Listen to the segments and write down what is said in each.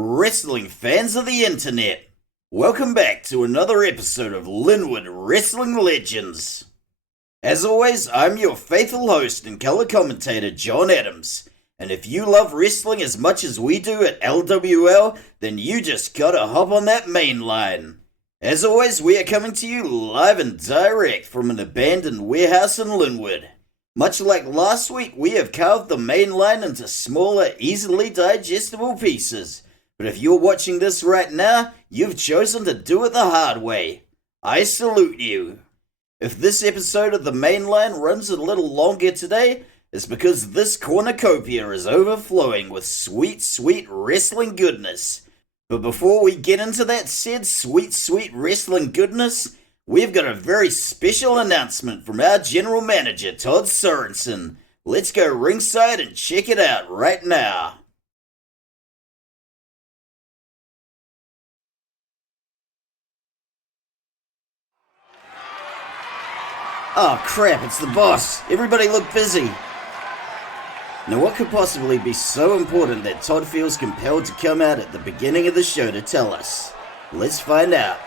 wrestling fans of the internet. Welcome back to another episode of Linwood Wrestling Legends. As always, I'm your faithful host and color commentator, John Adams. And if you love wrestling as much as we do at LWL, then you just gotta hop on that main line. As always, we are coming to you live and direct from an abandoned warehouse in Linwood. Much like last week, we have carved the main line into smaller, easily digestible pieces. But if you're watching this right now, you've chosen to do it the hard way. I salute you. If this episode of the main line runs a little longer today, it's because this cornucopia is overflowing with sweet, sweet wrestling goodness. But before we get into that said sweet, sweet wrestling goodness, we've got a very special announcement from our general manager, Todd Sorensen. Let's go ringside and check it out right now. Oh crap, it's the boss. Everybody look busy. Now what could possibly be so important that Todd feels compelled to come out at the beginning of the show to tell us? Let's find out.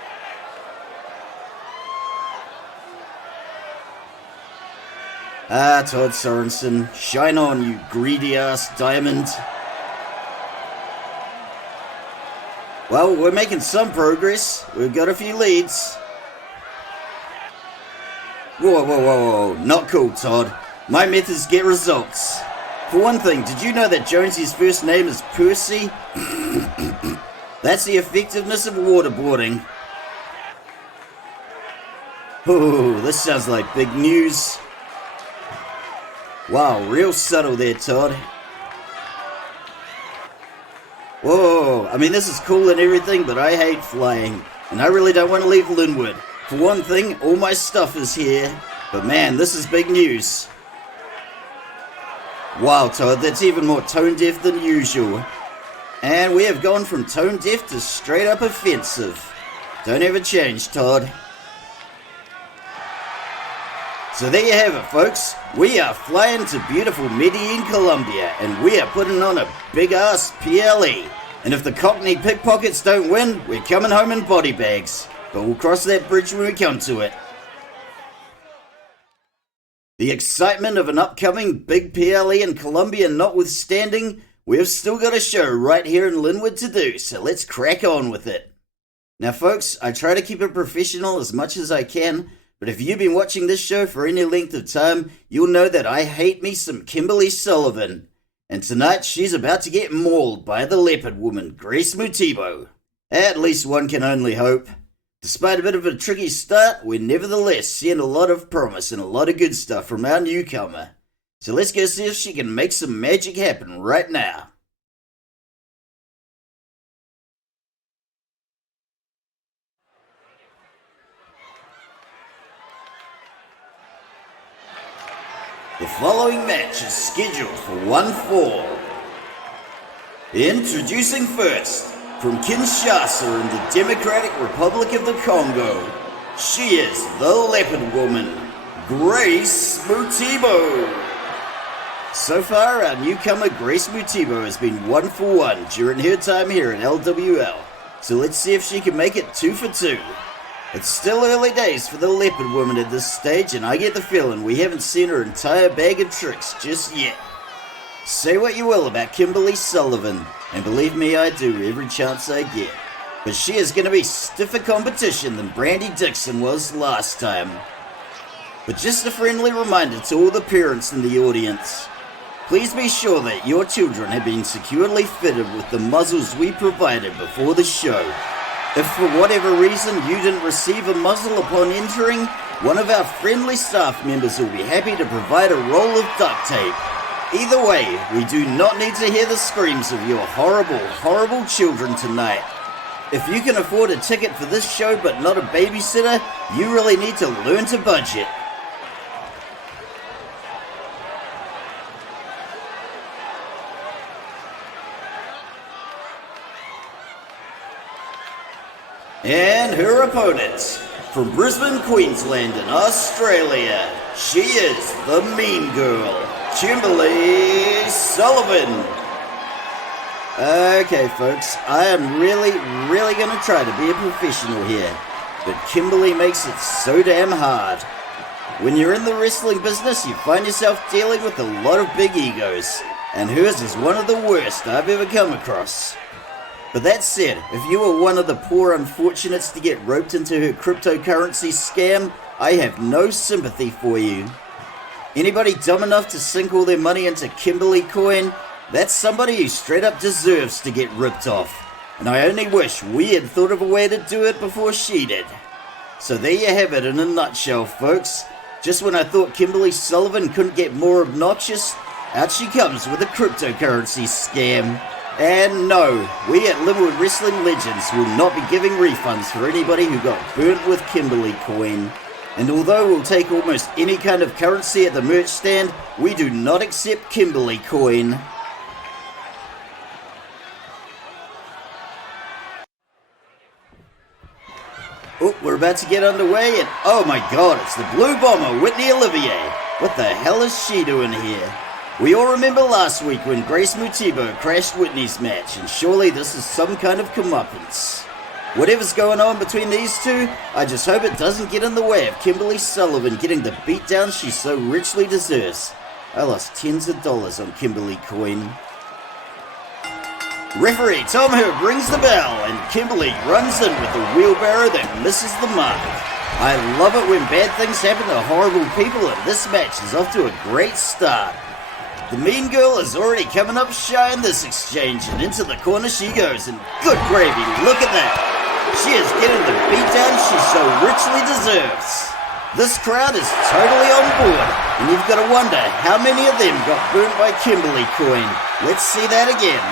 Ah, Todd Sorensen, shine on, you greedy-ass diamond. Well, we're making some progress. We've got a few leads. Whoa, whoa, whoa, whoa, not cool, Todd. My methods get results. For one thing, did you know that Jonesy's first name is Percy? That's the effectiveness of waterboarding. Oh, this sounds like big news. Wow, real subtle there, Todd. Whoa, I mean this is cool and everything, but I hate flying. And I really don't want to leave Linwood. For one thing, all my stuff is here. But man, this is big news. Wow, Todd, that's even more tone-deaf than usual. And we have gone from tone-deaf to straight-up offensive. Don't ever change, Todd. So there you have it, folks. We are flying to beautiful Medellin, Colombia, and we are putting on a big-ass PLE. And if the Cockney pickpockets don't win, we're coming home in body bags. But we'll cross that bridge when we come to it. The excitement of an upcoming big PLE in Colombia notwithstanding, we've still got a show right here in Linwood to do, so let's crack on with it. Now folks, I try to keep it professional as much as I can, but if you've been watching this show for any length of time, you'll know that I hate me some Kimberly Sullivan. And tonight she's about to get mauled by the leopard woman, Grace Mutibo. At least one can only hope. Despite a bit of a tricky start, we're nevertheless seeing a lot of promise and a lot of good stuff from our newcomer. So let's go see if she can make some magic happen right now. The following match is scheduled for one fall. Introducing first, from Kinshasa in the Democratic Republic of the Congo, she is the Leopard Woman, Grace Mutibo. So far, our newcomer Grace Mutibo has been 1 for 1 during her time here at LWL, so let's see if she can make it 2 for 2. It's still early days for the Leopard Woman at this stage, and I get the feeling we haven't seen her entire bag of tricks just yet. Say what you will about Kimbery Sullivan, and believe me I do every chance I get, but she is going to be stiffer competition than Dixon was last time. But just a friendly reminder to all the parents in the audience, please be sure that your children have been securely fitted with the muzzles we provided before the show. If for whatever reason you didn't receive a muzzle upon entering, one of our friendly staff members will be happy to provide a roll of duct tape. Either way, we do not need to hear the screams of your horrible, horrible children tonight. If you can afford a ticket for this show but not a babysitter, you really need to learn to budget. And her opponent, from Brisbane, Queensland in Australia, she is the mean girl, Kimberly Sullivan. Okay folks, I am really gonna try to be a professional here, but Kimberly makes it so damn hard. When you're in the wrestling business, you find yourself dealing with a lot of big egos, and hers is one of the worst I've ever come across. But that said, if you were one of the poor unfortunates to get roped into her cryptocurrency scam, I have no sympathy for you. Anybody dumb enough to sink all their money into KimberlyCoin, that's somebody who straight up deserves to get ripped off. And I only wish we had thought of a way to do it before she did. So there you have it in a nutshell, folks. Just when I thought Kimbery Sullivan couldn't get more obnoxious, out she comes with a cryptocurrency scam. And no, we at Linwood Wrestling Legends will not be giving refunds for anybody who got burnt with KimberlyCoin. And although we'll take almost any kind of currency at the merch stand, we do not accept KimberlyCoin. Oh, we're about to get underway and oh my god, it's the Blue Bomber, Whitney Olivier. What the hell is she doing here? We all remember last week when Grace Mutibo crashed Whitney's match, and surely this is some kind of comeuppance. Whatever's going on between these two, I just hope it doesn't get in the way of Kimbery Sullivan getting the beatdown she so richly deserves. I lost tens of dollars on KimberlyCoin. Referee Tom Herb rings the bell, and Kimberly runs in with a wheelbarrow that misses the mark. I love it when bad things happen to horrible people, and this match is off to a great start. The mean girl is already coming up shy in this exchange, and into the corner she goes, and good gravy, look at that! She is getting the beatdown she so richly deserves. This crowd is totally on board, and you've got to wonder how many of them got burnt by KimberlyCoin. Let's see that again.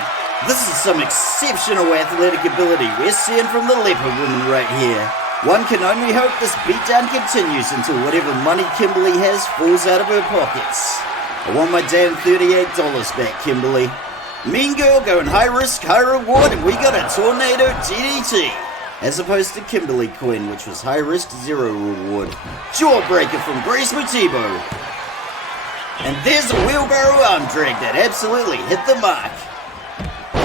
This is some exceptional athletic ability we're seeing from the leopard woman right here. One can only hope this beatdown continues until whatever money Kimberly has falls out of her pockets. I want my damn $38 back, Kimberly. Mean girl going high risk, high reward, and we got a tornado DDT. As opposed to KimberlyCoin, which was high risk, zero reward. Jawbreaker from Grace Mutibo. And there's a wheelbarrow arm drag that absolutely hit the mark.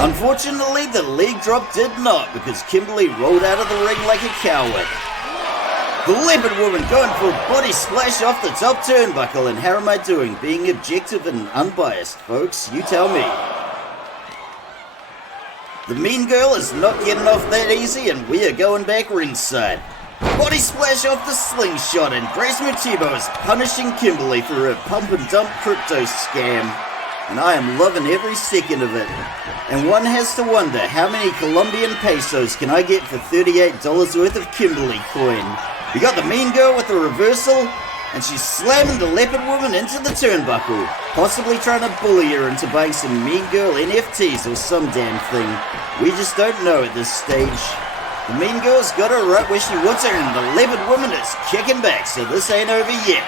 Unfortunately, the leg drop did not, because Kimberly rolled out of the ring like a coward. The leopard woman going for a body splash off the top turnbuckle, and how am I doing? Being objective and unbiased, folks, you tell me. The mean girl is not getting off that easy, and we are going back ringside. Body splash off the slingshot, and Grace Mutibo is punishing Kimberly for her pump and dump crypto scam. And I am loving every second of it. And one has to wonder, how many Colombian pesos can I get for $38 worth of KimberlyCoin? We got the mean girl with the reversal, and she's slamming the leopard woman into the turnbuckle, possibly trying to bully her into buying some mean girl NFTs or some damn thing. We just don't know at this stage. The mean girl's got her right where she wants her, and the leopard woman is kicking back, so this ain't over yet.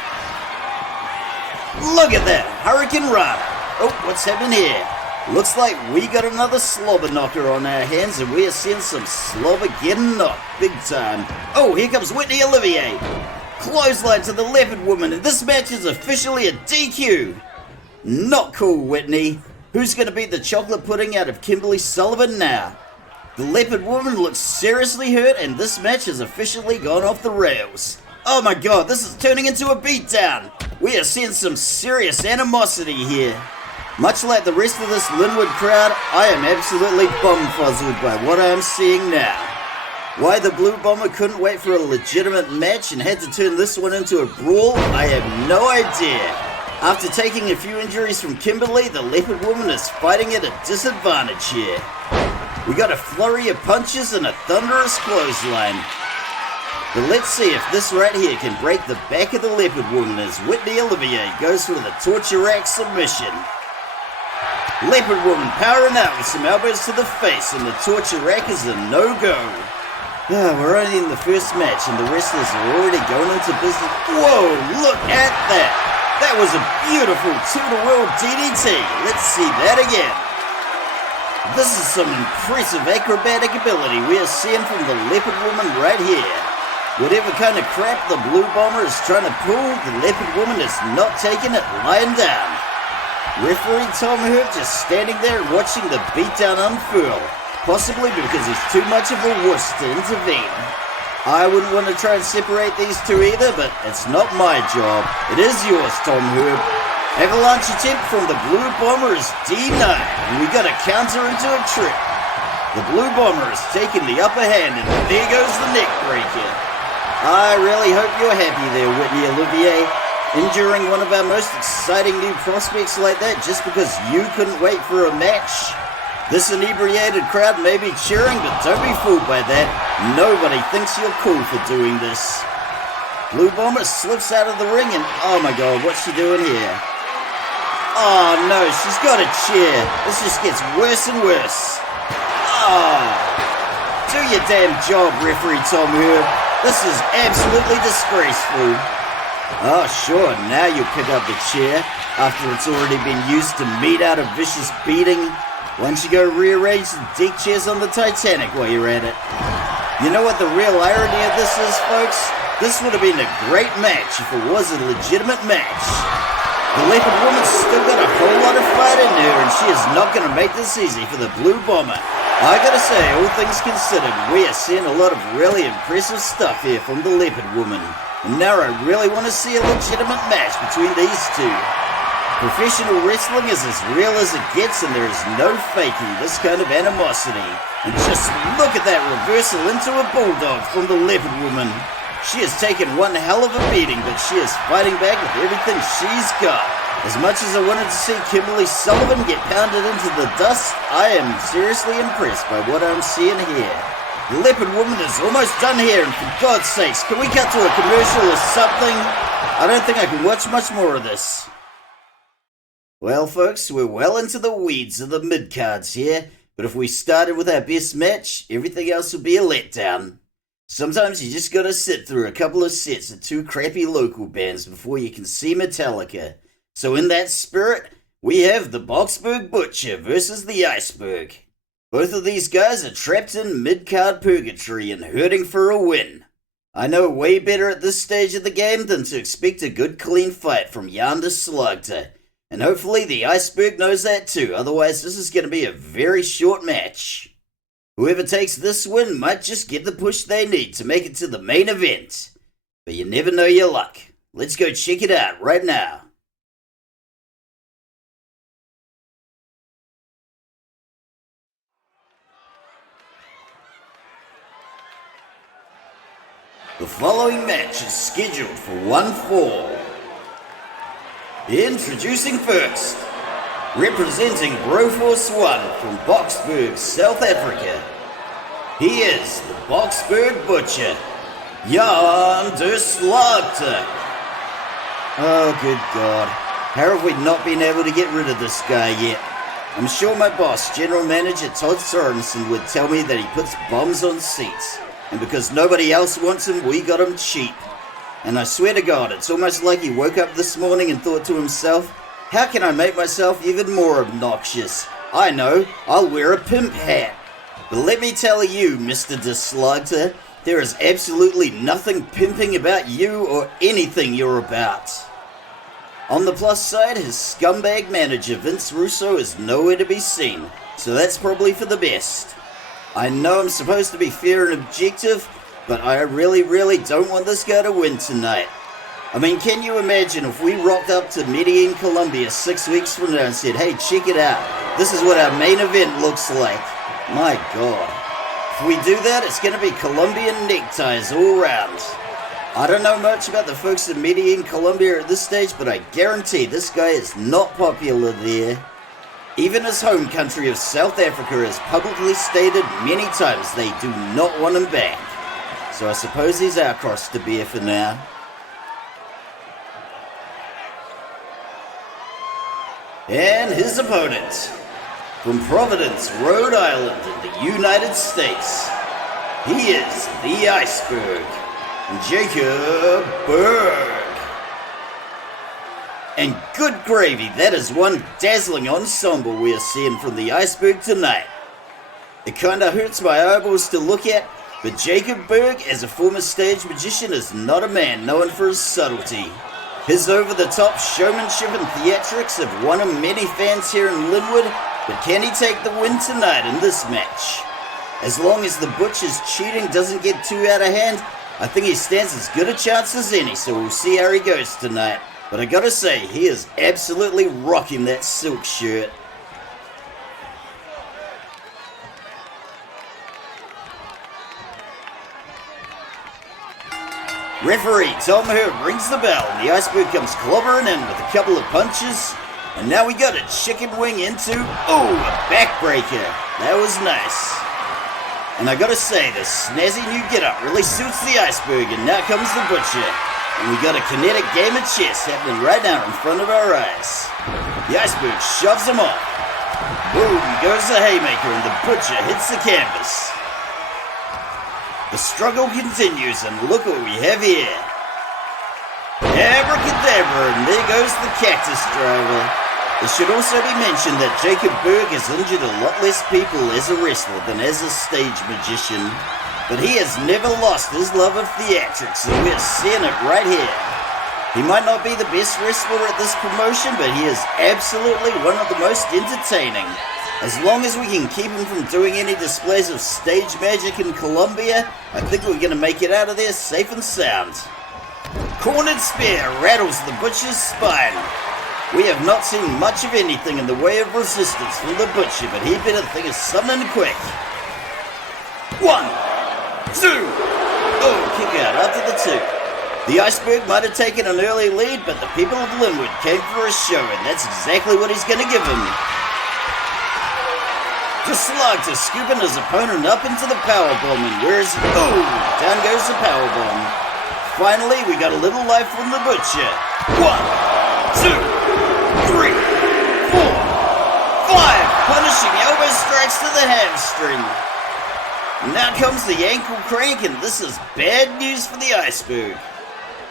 Look at that, Hurricane Rana. Oh, what's happening here? Looks like we got another slobber knocker on our hands, and we are seeing some slobber getting knocked big time. Oh, here comes Whitney Olivier. Clothesline to the leopard woman, and this match is officially a DQ. Not cool, Whitney. Who's going to beat the chocolate pudding out of Kimbery Sullivan now? The leopard woman looks seriously hurt, and this match has officially gone off the rails. Oh my god, this is turning into a beatdown. We are seeing some serious animosity here. Much like the rest of this Linwood crowd, I am absolutely bum-fuzzled by what I am seeing now. Why the Blue Bomber couldn't wait for a legitimate match and had to turn this one into a brawl, I have no idea. After taking a few injuries from Kimberly, the leopard woman is fighting at a disadvantage here. We got a flurry of punches and a thunderous clothesline. But let's see if this right here can break the back of the leopard woman as Whitney Olivier goes for the torture rack submission. Leopard woman powering out with some elbows to the face, and the torture rack is a no-go. We're only in the first match, and the wrestlers are already going into business. Whoa, look at that! That was a beautiful to-the-world DDT. Let's see that again. This is some impressive acrobatic ability we are seeing from the leopard woman right here. Whatever kind of crap the Blue Bomber is trying to pull, the leopard woman is not taking it lying down. Referee Tom Herb just standing there and watching the beatdown unfurl, possibly because he's too much of a wuss to intervene. I wouldn't want to try and separate these two either, but it's not my job. It is yours, Tom Herb. Avalanche attempt from the Blue Bomber is denied, and we got a counter into a trip. The Blue Bomber has taken the upper hand, and there goes the neck breaker. I really hope you're happy there, Whitney Olivier, enduring one of our most exciting new prospects like that just because you couldn't wait for a match. This inebriated crowd may be cheering, but don't be fooled by that. Nobody thinks you're cool for doing this. Blue Bomber slips out of the ring and, oh my god, what's she doing here? Oh no, she's got a chair. This just gets worse and worse. Oh, do your damn job, referee Tom Herb. This is absolutely disgraceful. Oh sure, now you pick up the chair after it's already been used to mete out a vicious beating. Why don't you go rearrange the deck chairs on the Titanic while you're at it? You know what the real irony of this is, folks? This would have been a great match if it was a legitimate match. The Leopard Woman's still got a whole lot of fight in her, and she is not going to make this easy for the Blue Bomber. I gotta say, all things considered, we are seeing a lot of really impressive stuff here from the Leopard Woman. And now I really want to see a legitimate match between these two. Professional wrestling is as real as it gets, and there is no faking this kind of animosity. And just look at that reversal into a bulldog from the Leopard Woman. She has taken one hell of a beating, but she is fighting back with everything she's got. As much as I wanted to see Kimberly Sullivan get pounded into the dust, I am seriously impressed by what I'm seeing here. The Leopard Woman is almost done here, and for God's sakes, can we cut to a commercial or something? I don't think I can watch much more of this. Well, folks, we're well into the weeds of the mid-cards here, but if we started with our best match, everything else would be a letdown. Sometimes you just gotta sit through a couple of sets of two crappy local bands before you can see Metallica. So in that spirit, we have the Boxburg Butcher versus the Iceberg. Both of these guys are trapped in mid-card purgatory and hurting for a win. I know way better at this stage of the game than to expect a good clean fight from yonder Slagter. And hopefully the Iceberg knows that too, otherwise this is going to be a very short match. Whoever takes this win might just get the push they need to make it to the main event. But you never know your luck. Let's go check it out right now. The following match is scheduled for one fall. Introducing first, representing Broforce 1 from Boxburg, South Africa. He is the Boxburg Butcher, yonder Slagter. Oh, good God. How have we not been able to get rid of this guy yet? I'm sure my boss, General Manager Todd Sorensen, would tell me that he puts bombs on seats. And because nobody else wants him, we got him cheap. And I swear to God, it's almost like he woke up this morning and thought to himself, how can I make myself even more obnoxious? I know, I'll wear a pimp hat. But let me tell you, Mr. Slagter, there is absolutely nothing pimping about you or anything you're about. On the plus side, his scumbag manager Vince Russo is nowhere to be seen, so that's probably for the best. I know I'm supposed to be fair and objective, but I really don't want this guy to win tonight. I mean, can you imagine if we rocked up to Medellin, Colombia 6 weeks from now and said, hey, check it out, this is what our main event looks like. My God. If we do that, it's going to be Colombian neckties all round. I don't know much about the folks in Medellin, Colombia at this stage, but I guarantee this guy is not popular there. Even his home country of South Africa has publicly stated many times they do not want him back. So I suppose he's our cross to bear for now. And his opponent, from Providence, Rhode Island in the United States, he is the Iceberg, Jacob Berg. And good gravy, that is one dazzling ensemble we are seeing from the Iceberg tonight. It kinda hurts my eyeballs to look at, but Jacob Berg, as a former stage magician, is not a man known for his subtlety. His over-the-top showmanship and theatrics have won him many fans here in Linwood, but can he take the win tonight in this match? As long as the Butcher's cheating doesn't get too out of hand, I think he stands as good a chance as any, so we'll see how he goes tonight. But I gotta say, he is absolutely rocking that silk shirt. Referee Tom Hurd rings the bell, and the Iceberg comes clobbering in with a couple of punches. And now we got a chicken wing into, a backbreaker. That was nice. And I gotta say, the snazzy new getup really suits the Iceberg, and now comes the Butcher. And we got a kinetic game of chess happening right now in front of our eyes. The Iceberg shoves him off. Boom goes the haymaker, and the Butcher hits the canvas. The struggle continues, and look what we have here. Abracadabra, and there goes the cactus driver. It should also be mentioned that Jacob Berg has injured a lot less people as a wrestler than as a stage magician. But he has never lost his love of theatrics, and we're seeing it right here. He might not be the best wrestler at this promotion, but he is absolutely one of the most entertaining. As long as we can keep him from doing any displays of stage magic in Colombia, I think we're going to make it out of there safe and sound. Cornered spear rattles the Butcher's spine. We have not seen much of anything in the way of resistance from the Butcher, but he better think of something quick. 1, 2. Kick out after the 2. The Iceberg might have taken an early lead, but the people of Linwood came for a show, and that's exactly what he's going to give him. The Slagter scooping his opponent up into the powerbomb, and where's... down goes the powerbomb. Finally, we got a little life from the Butcher. 1, 2, 3, 4, 5. Punishing elbow strikes to the hamstring. Now comes the ankle crank, and this is bad news for the Iceberg.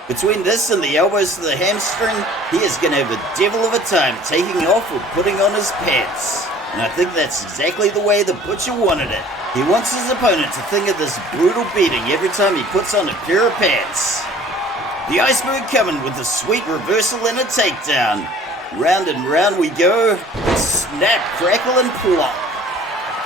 Between this and the elbows to the hamstring, he is going to have a devil of a time taking off or putting on his pants. And I think that's exactly the way the Butcher wanted it. He wants his opponent to think of this brutal beating every time he puts on a pair of pants. The Iceberg coming with a sweet reversal and a takedown. Round and round we go. Snap, crackle, and plop.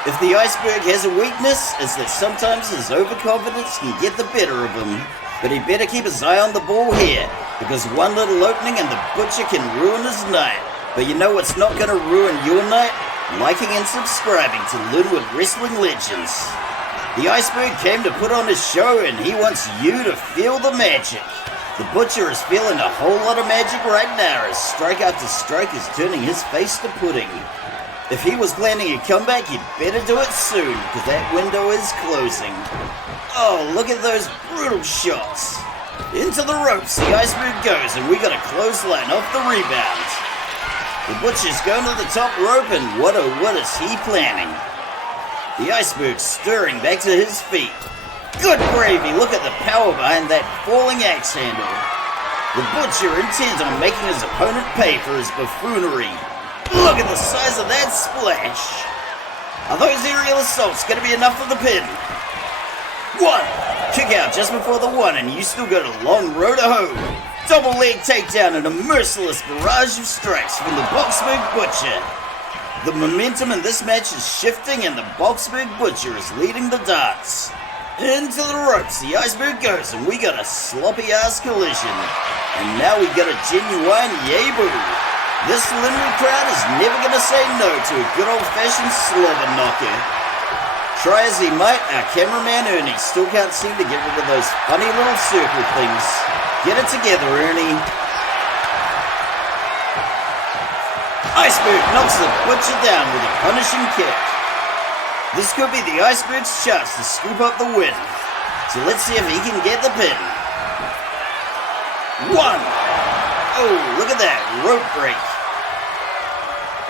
If the Iceberg has a weakness, it's that sometimes his overconfidence can get the better of him. But he better keep his eye on the ball here, because one little opening and the Butcher can ruin his night. But you know what's not going to ruin your night? Liking and subscribing to Linwood Wrestling Legends. The Iceberg came to put on his show, and he wants you to feel the magic. The Butcher is feeling a whole lot of magic right now as strike after strike is turning his face to pudding. If he was planning a comeback, he'd better do it soon, because that window is closing. Oh, look at those brutal shots. Into the ropes the Iceberg goes, and we got a clothesline off the rebound. The Butcher's going to the top rope, and what is he planning? The Iceberg stirring back to his feet. Good gravy, look at the power behind that falling axe handle. The Butcher intent on making his opponent pay for his buffoonery. Look at the size of that splash. Are those aerial assaults going to be enough for the pin? 1. Kick out just before the 1, and you still got a long road to hoe. Double leg takedown and a merciless barrage of strikes from the Boxburg Butcher. The momentum in this match is shifting, and the Boxburg Butcher is leading the dance. Into the ropes the Iceberg goes, and we got a sloppy ass collision. And now we got a genuine yay boo. This Linwood crowd is never going to say no to a good old fashioned slobber knocker. Try as he might, our cameraman Ernie still can't seem to get rid of those funny little circle things. Get it together, Ernie. Iceberg knocks the Butcher down with a punishing kick. This could be the Iceberg's chance to scoop up the win. So let's see if he can get the pin. 1. Oh, look at that rope break.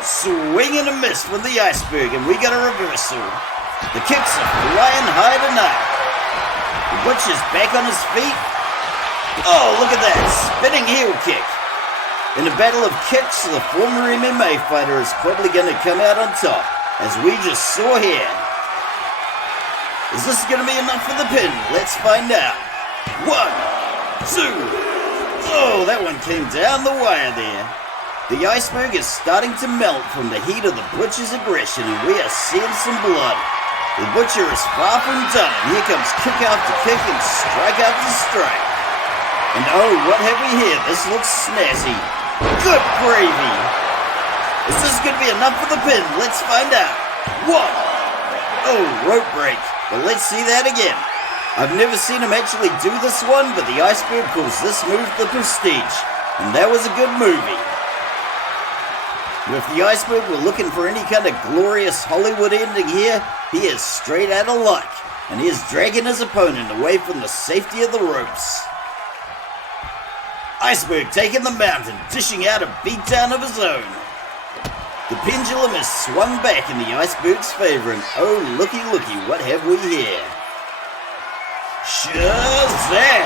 Swing and a miss from the Iceberg, and we got a reversal. The kicks are flying high tonight. The Butcher's back on his feet. Oh, look at that, spinning heel kick. In a battle of kicks, the former MMA fighter is probably going to come out on top, as we just saw here. Is this going to be enough for the pin? Let's find out. 1, 2. Oh, that that one came down the wire there. The iceberg is starting to melt from the heat of the Butcher's aggression, and we are seeing some blood. The Butcher is far from done, and here comes kick after kick and strike after strike. And oh, what have we here? This looks snazzy. Good gravy! Is this going to be enough for the pin? Let's find out. One. Oh, rope break. But let's see that again. I've never seen him actually do this one, but the iceberg calls this move the Prestige. And that was a good movie. If the iceberg were looking for any kind of glorious Hollywood ending here, he is straight out of luck. And he is dragging his opponent away from the safety of the ropes. Iceberg taking the mountain, dishing out a beatdown of his own. The pendulum is swung back in the iceberg's favor, and oh, looky, looky, what have we here? Shazam!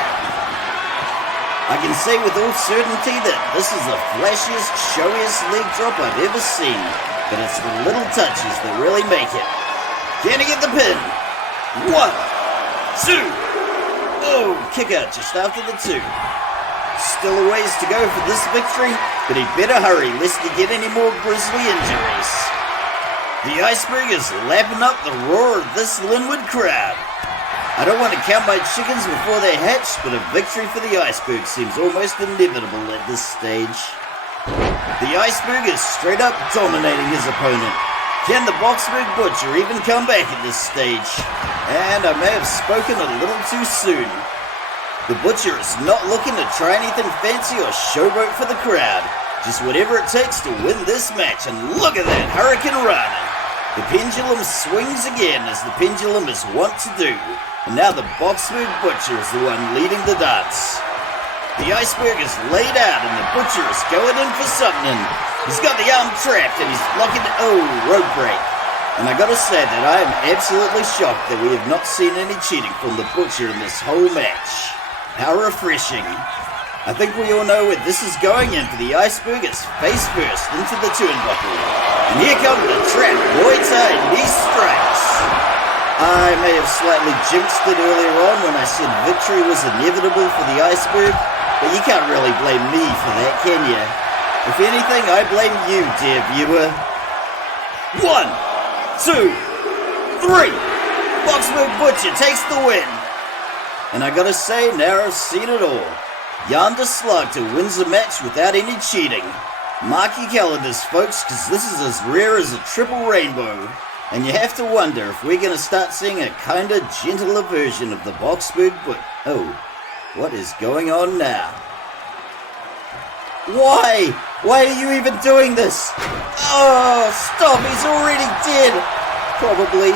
I can say with all certainty that this is the flashiest, showiest leg drop I've ever seen, but it's the little touches that really make it. Can he get the pin? 1, 2. Oh, kick out just after the 2. Still a ways to go for this victory, but he better hurry lest he get any more grisly injuries. The iceberg is lapping up the roar of this Linwood crowd. I don't want to count my chickens before they hatch, but a victory for the iceberg seems almost inevitable at this stage. The iceberg is straight up dominating his opponent. Can the Boxburg Butcher even come back at this stage? And I may have spoken a little too soon. The Butcher is not looking to try anything fancy or showboat for the crowd. Just whatever it takes to win this match, and look at that Hurricane Rana. The pendulum swings again, as the pendulum is wont to do. And now the Boxburg Butcher is the one leading the dance. The iceberg is laid out, and the Butcher is going in for something. He's got the arm trapped, and he's locking it. Oh, rope break. And I gotta say that I am absolutely shocked that we have not seen any cheating from the Butcher in this whole match. How refreshing. I think we all know where this is going, and for the iceberg it's face first into the turnbuckle. And here comes the trap, Muay Thai knee strikes. I may have slightly jinxed it earlier on when I said victory was inevitable for the iceberg, but you can't really blame me for that, can you? If anything, I blame you, dear viewer. 1, 2, 3. Boxburg Butcher takes the win. And I gotta say, now I've seen it all. Yonder Slagter wins the match without any cheating. Mark your calendars, folks, because this is as rare as a triple rainbow. And you have to wonder if we're gonna start seeing a kinda gentler version of the Boxburg Oh, what is going on now? Why? Why are you even doing this? Oh, stop, he's already dead. Probably.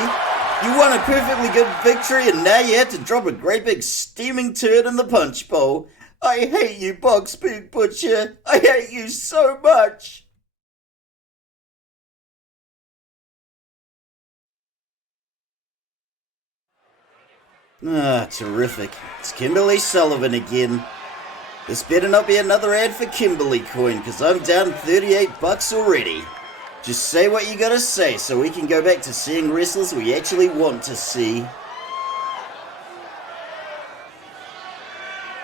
You won a perfectly good victory, and now you had to drop a great big steaming turd in the punch bowl. I hate you, Boxburg Butcher. I hate you so much. Ah, terrific. It's Kimberly Sullivan again. This better not be another ad for KimberlyCoin, because I'm down $38 already. Just say what you gotta say so we can go back to seeing wrestlers we actually want to see.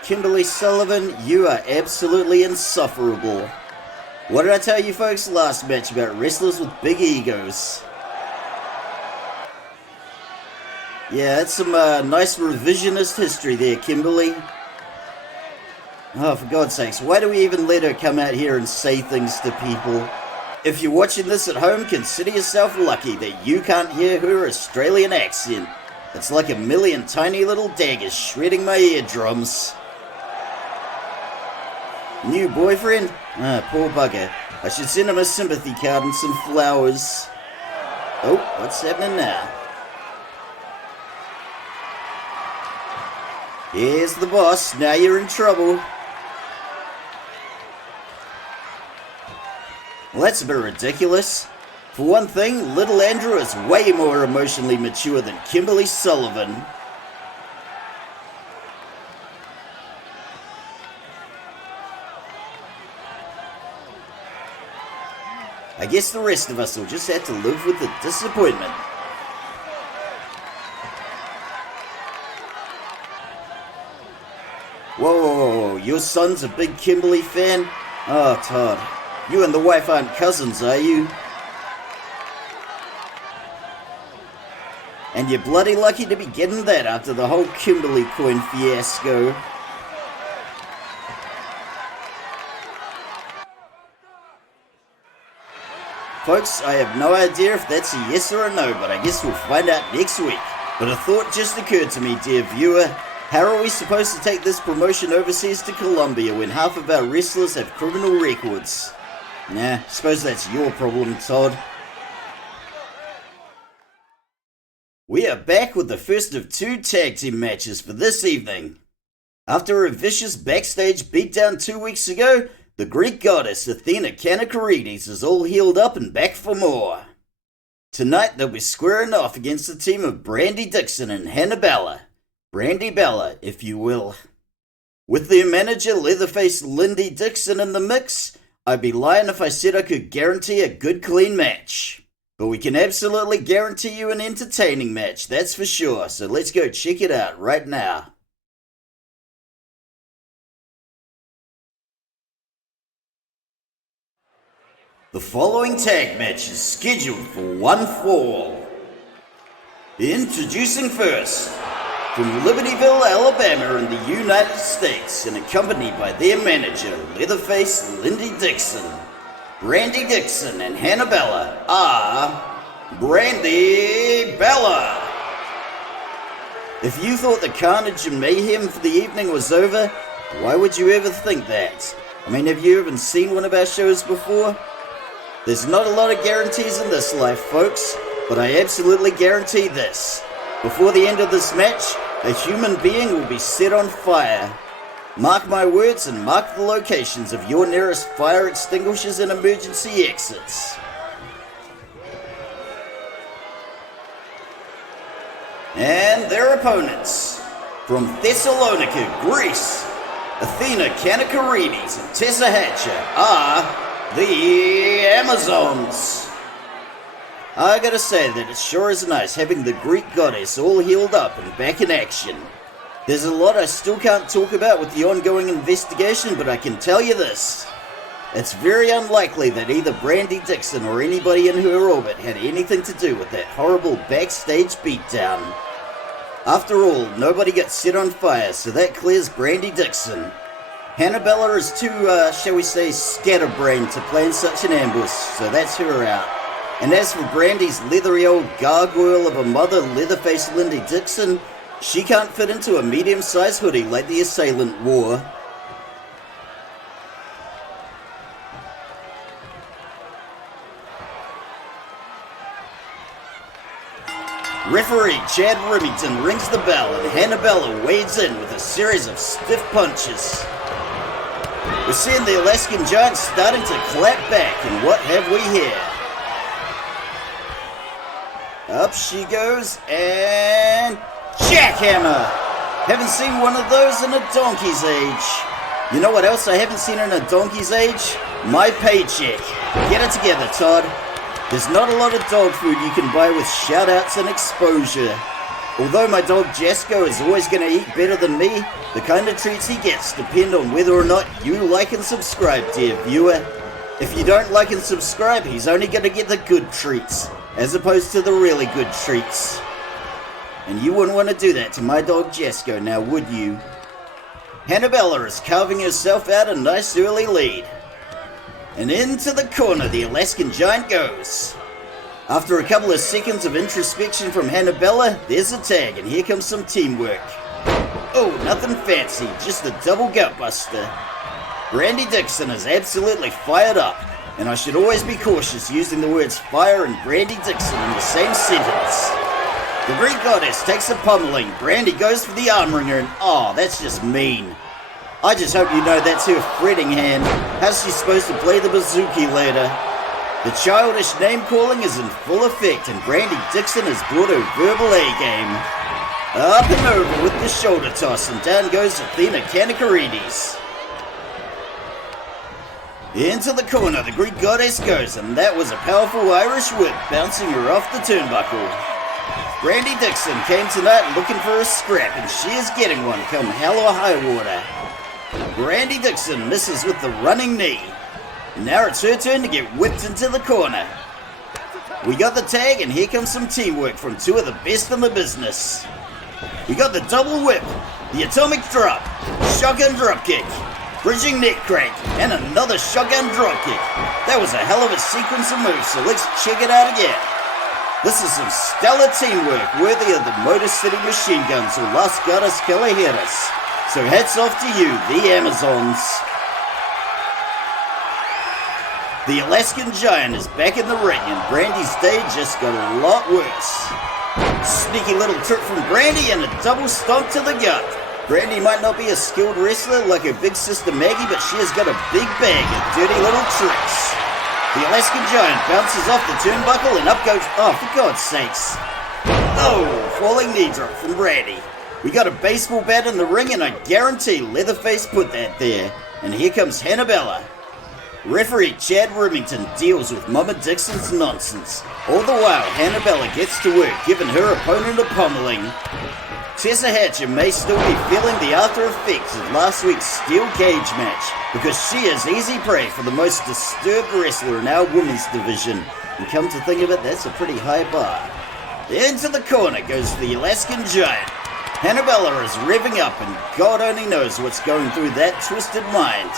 Kimberly Sullivan, you are absolutely insufferable. What did I tell you folks last match about wrestlers with big egos? Yeah, that's some nice revisionist history there, Kimberly. Oh, for God's sakes, why do we even let her come out here and say things to people? If you're watching this at home, consider yourself lucky that you can't hear her Australian accent. It's like a million tiny little daggers shredding my eardrums. New boyfriend? Ah, poor bugger. I should send him a sympathy card and some flowers. Oh, what's happening now? Here's the boss. Now you're in trouble. Well, that's a bit ridiculous. For one thing, little Andrew is way more emotionally mature than Kimberly Sullivan. I guess the rest of us will just have to live with the disappointment. Whoa, your son's a big Kimberly fan? Oh, Todd, you and the wife aren't cousins, are you? And you're bloody lucky to be getting that after the whole KimberlyCoin fiasco. Folks, I have no idea if that's a yes or a no, but I guess we'll find out next week. But a thought just occurred to me, dear viewer. How are we supposed to take this promotion overseas to Colombia when half of our wrestlers have criminal records? Nah, suppose that's your problem, Todd. We are back with the first of 2 tag team matches for this evening. After a vicious backstage beatdown 2 weeks ago, the Greek goddess Athena Kanakarides is all healed up and back for more. Tonight they'll be squaring off against the team of Brandy Dixon and HannahBella. BrandyBella, if you will. With their manager Leatherface Lindy Dixon in the mix, I'd be lying if I said I could guarantee a good clean match. But we can absolutely guarantee you an entertaining match, that's for sure, so let's go check it out right now. The following tag match is scheduled for one fall. Introducing first, from Libertyville, Alabama in the United States, and accompanied by their manager, Leatherface Lindy Dixon, Brandy Dixon and HannahBella are BrandyBella. If you thought the carnage and mayhem for the evening was over, why would you ever think that? I mean, have you even seen one of our shows before? There's not a lot of guarantees in this life, folks, but I absolutely guarantee this. Before the end of this match, a human being will be set on fire. Mark my words and mark the locations of your nearest fire extinguishers and emergency exits. And their opponents, from Thessalonica, Greece, Athena Kanakarides and Tessa Hatcher are the Amazons. I gotta say that it sure is nice having the Greek goddess all healed up and back in action. There's a lot I still can't talk about with the ongoing investigation, but I can tell you this. It's very unlikely that either Brandy Dixon or anybody in her orbit had anything to do with that horrible backstage beatdown. After all, nobody got set on fire, so that clears Brandy Dixon. HannahBella is too, shall we say, scatterbrained to plan such an ambush, so that's her out. And as for Brandy's leathery old gargoyle of a mother, Leatherface Lindy Dixon, she can't fit into a medium-sized hoodie like the assailant wore. Referee Chad Remington rings the bell and HannahBella wades in with a series of stiff punches. We're seeing the Alaskan Giant starting to clap back, and what have we here? Up she goes, and jackhammer! Haven't seen one of those in a donkey's age. You know what else I haven't seen in a donkey's age? My paycheck. Get it together, Todd. There's not a lot of dog food you can buy with shout-outs and exposure. Although my dog Jasco is always going to eat better than me, the kind of treats he gets depend on whether or not you like and subscribe, dear viewer. If you don't like and subscribe, he's only going to get the good treats, as opposed to the really good treats. And you wouldn't want to do that to my dog Jasco, now would you? HannahBella is carving herself out a nice early lead. And into the corner the Alaskan Giant goes. After a couple of seconds of introspection from HannahBella, there's a tag, and here comes some teamwork. Oh, nothing fancy, just a double gutbuster. Brandy Dixon is absolutely fired up, and I should always be cautious using the words fire and Brandy Dixon in the same sentence. The Greek goddess takes a pummeling, Brandy goes for the arm wringer, and oh, that's just mean. I just hope you know that's her fretting hand. How's she supposed to play the bouzouki later? The childish name-calling is in full effect, and Brandy Dixon has brought her verbal A-game. Up and over with the shoulder toss, and down goes Athena Kanakarides. Into the corner, the Greek goddess goes, and that was a powerful Irish whip, bouncing her off the turnbuckle. Brandy Dixon came tonight looking for a scrap, and she is getting one come hell or high water. Brandy Dixon misses with the running knee. Now it's her turn to get whipped into the corner. We got the tag, and here comes some teamwork from two of the best in the business. We got the double whip, the atomic drop, shotgun drop kick, bridging neck crank, and another shotgun drop kick. That was a hell of a sequence of moves, so let's check it out again. This is some stellar teamwork worthy of the Motor City Machine Guns or Las Garras Calajeras. So hats off to you, the Amazons. The Alaskan Giant is back in the ring, and Brandy's day just got a lot worse. Sneaky little trip from Brandy and a double stomp to the gut. Brandy might not be a skilled wrestler like her big sister Maggie, but she has got a big bag of dirty little tricks. The Alaskan Giant bounces off the turnbuckle and up goes, oh, for God's sakes. Oh, falling knee drop from Brandy. We got a baseball bat in the ring, and I guarantee Leatherface put that there. And here comes Hannibella. Referee Chad Remington deals with Mama Dixon's nonsense. All the while, Hannibella gets to work, giving her opponent a pummeling. Tessa Hatcher may still be feeling the after effects of last week's steel cage match, because she is easy prey for the most disturbed wrestler in our women's division. And come to think of it, that's a pretty high bar. Into the corner goes the Alaskan Giant. Hannibella is revving up, and God only knows what's going through that twisted mind.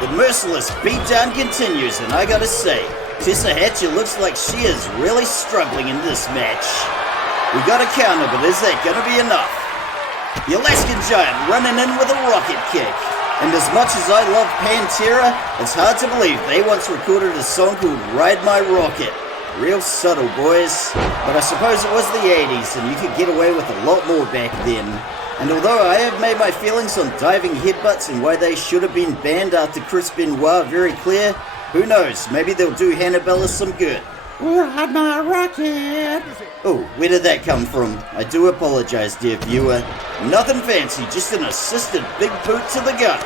The merciless beatdown continues, and I gotta say, Tessa Hatcher looks like she is really struggling in this match. We got a counter, but is that gonna be enough? The Alaskan Giant running in with a rocket kick. And as much as I love Pantera, it's hard to believe they once recorded a song called Ride My Rocket. Real subtle, boys. But I suppose it was the 80s, and you could get away with a lot more back then. And although I have made my feelings on diving headbutts and why they should have been banned after Chris Benoit very clear, who knows, maybe they'll do Hannibella some good. Ride my rocket! Oh, where did that come from? I do apologize, dear viewer. Nothing fancy, just an assisted big boot to the gut.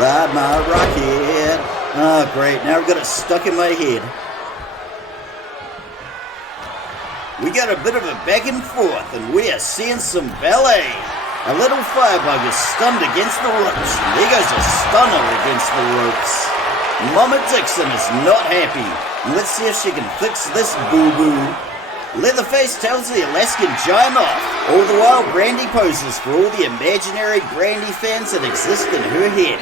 Ride my rocket! Oh, great, now I've got it stuck in my head. We got a bit of a back and forth, and we are seeing some ballet. A little firebug is stunned against the ropes, and there goes a stunner against the ropes. Mama Dixon is not happy. Let's see if she can fix this boo-boo. Leatherface tells the Alaskan Giant off. All the while, Brandy poses for all the imaginary Brandy fans that exist in her head.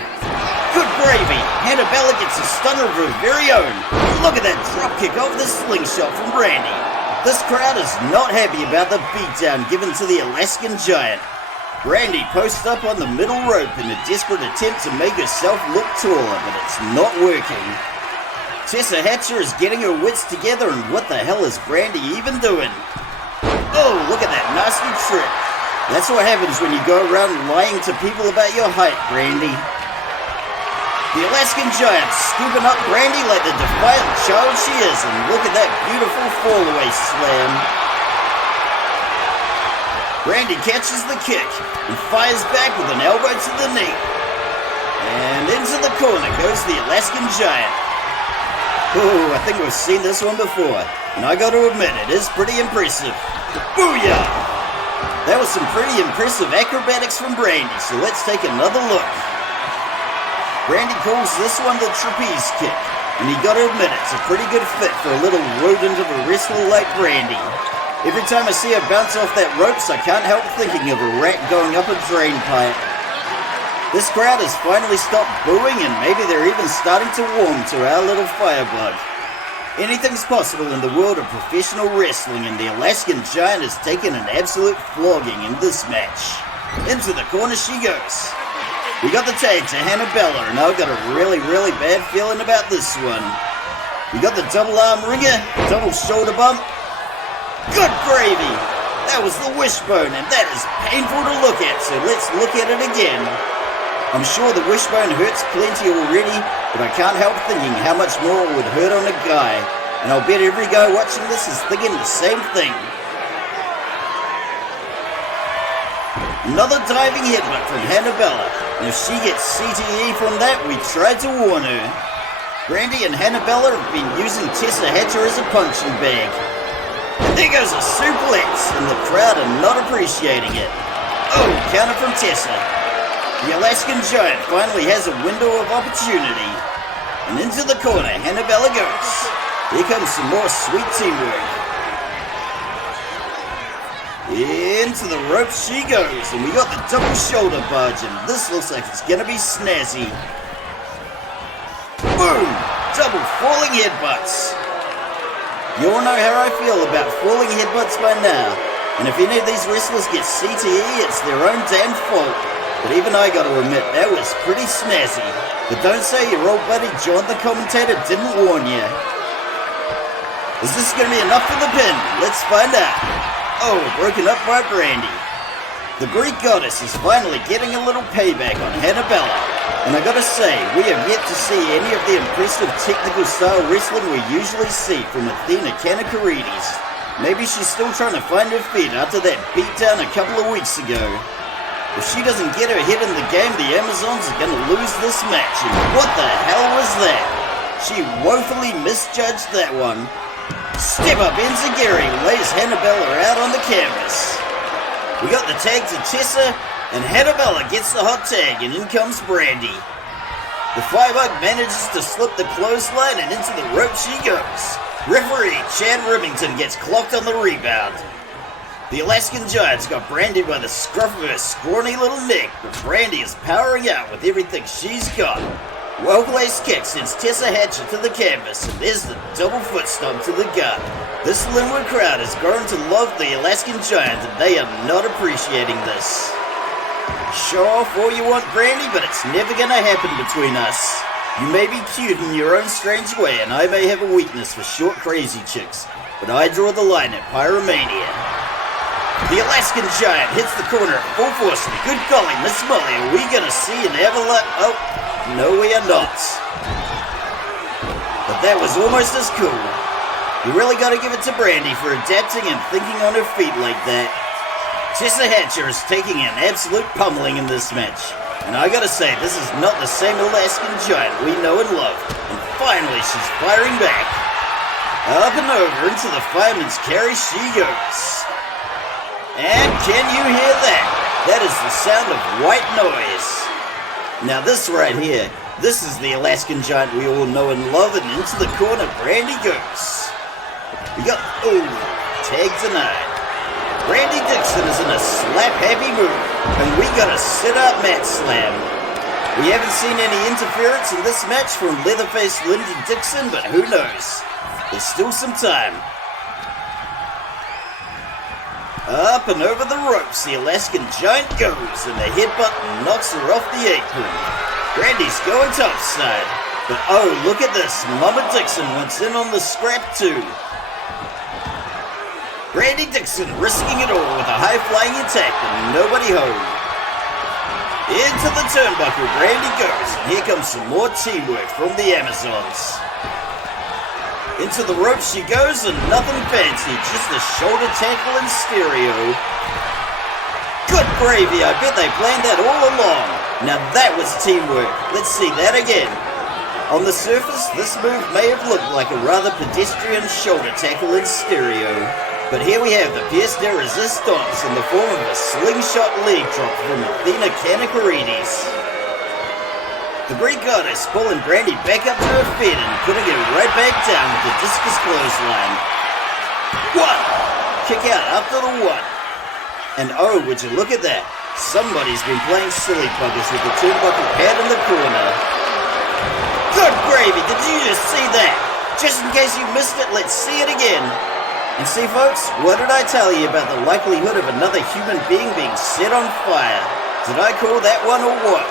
Good gravy! Hannibella gets a stunner of her very own. Look at that dropkick off the slingshot from Brandy. This crowd is not happy about the beatdown given to the Alaskan Giant. Brandy posts up on the middle rope in a desperate attempt to make herself look taller, but it's not working. Tessa Hatcher is getting her wits together, and what the hell is Brandy even doing? Oh, look at that nasty trick. That's what happens when you go around lying to people about your height, Brandy. The Alaskan Giant scooping up Brandy like the defiant child she is, and look at that beautiful fallaway slam. Brandy catches the kick and fires back with an elbow to the knee. And into the corner goes the Alaskan Giant. Oh, I think we've seen this one before, and I gotta admit, it is pretty impressive. Booyah! That was some pretty impressive acrobatics from Brandy, so let's take another look. Brandy calls this one the trapeze kick, and you gotta admit it's a pretty good fit for a little rodent of a wrestler like Brandy. Every time I see her bounce off that ropes, I can't help thinking of a rat going up a drain pipe. This crowd has finally stopped booing, and maybe they're even starting to warm to our little firebug. Anything's possible in the world of professional wrestling, and the Alaskan Giant has taken an absolute flogging in this match. Into the corner she goes. We got the tag to Hannibella, and I've got a really, really bad feeling about this one. We got the double arm ringer, double shoulder bump. Good gravy! That was the wishbone, and that is painful to look at, so let's look at it again. I'm sure the wishbone hurts plenty already, but I can't help thinking how much more it would hurt on a guy, and I'll bet every guy watching this is thinking the same thing. Another diving headbutt from Hannibella, and if she gets CTE from that, we tried to warn her. Brandy and Hannibella have been using Tessa Hatcher as a punching bag. And there goes a suplex, and the crowd are not appreciating it. Oh, counter from Tessa. The Alaskan Giant finally has a window of opportunity. And into the corner, BrandyBella goes. Here comes some more sweet teamwork. Into the rope she goes, and we got the double shoulder barge, and this looks like it's gonna be snazzy. Boom! Double falling headbutts. You all know how I feel about falling headbutts by now, and if any of these wrestlers get CTE, it's their own damn fault. But even I gotta admit, that was pretty snazzy. But don't say your old buddy John the commentator didn't warn you. Is this gonna be enough for the pin? Let's find out. Oh, broken up by Brandy. The Greek goddess is finally getting a little payback on BrandyBella. And I gotta say, we have yet to see any of the impressive technical style wrestling we usually see from Athena Kanakaridis. Maybe she's still trying to find her feet after that beatdown a couple of weeks ago. If she doesn't get her head in the game, the Amazons are gonna lose this match. And what the hell was that? She woefully misjudged that one. Step up Enziguri lays BrandyBella out on the canvas. We got the tag to Tessa, and BrandyBella gets the hot tag, and in comes Brandy. The 5-Ug manages to slip the clothesline, and into the rope she goes. Referee Chad Remington gets clocked on the rebound. The Alaskan Giant's got Brandy by the scruff of her scrawny little neck, but Brandy is powering out with everything she's got. Well-placed kick sends Tessa Hatcher to the canvas, and there's the double foot stomp to the gut. This Linwood crowd has grown to love the Alaskan Giant, and they are not appreciating this. Show off all you want, Brandy, but it's never gonna happen between us. You may be cute in your own strange way, and I may have a weakness for short, crazy chicks, but I draw the line at Pyromania. The Alaskan Giant hits the corner at full force, and good golly, Miss Molly, are we gonna see an avalanche? Oh, no we are not. But that was almost as cool. You really gotta give it to Brandy for adapting and thinking on her feet like that. Tessa Hatcher is taking an absolute pummeling in this match. And I gotta say, this is not the same Alaskan Giant we know and love. And finally, she's firing back. Up and over into the fireman's carry she goes. And can you hear that? That is the sound of white noise. Now this right here, this is the Alaskan Giant we all know and love, and into the corner Brandy goes. We got, tag denied. Brandy Dixon is in a slap-happy mood, and we got a sit-up mat slam. We haven't seen any interference in this match from Leatherface Lindy Dixon, but who knows? There's still some time. Up and over the ropes, the Alaskan Giant goes, and the headbutt knocks her off the apron. Brandy's going topside, but oh, look at this, Mama Dixon wants in on the scrap too. Brandy Dixon risking it all with a high-flying attack, and nobody home. Into the turnbuckle, Brandy goes, and here comes some more teamwork from the Amazons. Into the rope she goes, and nothing fancy, just a shoulder tackle in stereo. Good gravy, I bet they planned that all along. Now that was teamwork. Let's see that again. On the surface, this move may have looked like a rather pedestrian shoulder tackle in stereo. But here we have the pièce de résistance in the form of a slingshot leg drop from Athena Kanakaridis. The Greek goddess pulling Brandy back up to her feet and putting her right back down with the discus clothesline. One! Kick out after the one. And oh, would you look at that? Somebody's been playing silly buggers with the turnbuckle pad in the corner. Good gravy, did you just see that? Just in case you missed it, let's see it again. And see folks, what did I tell you about the likelihood of another human being being set on fire? Did I call that one or what?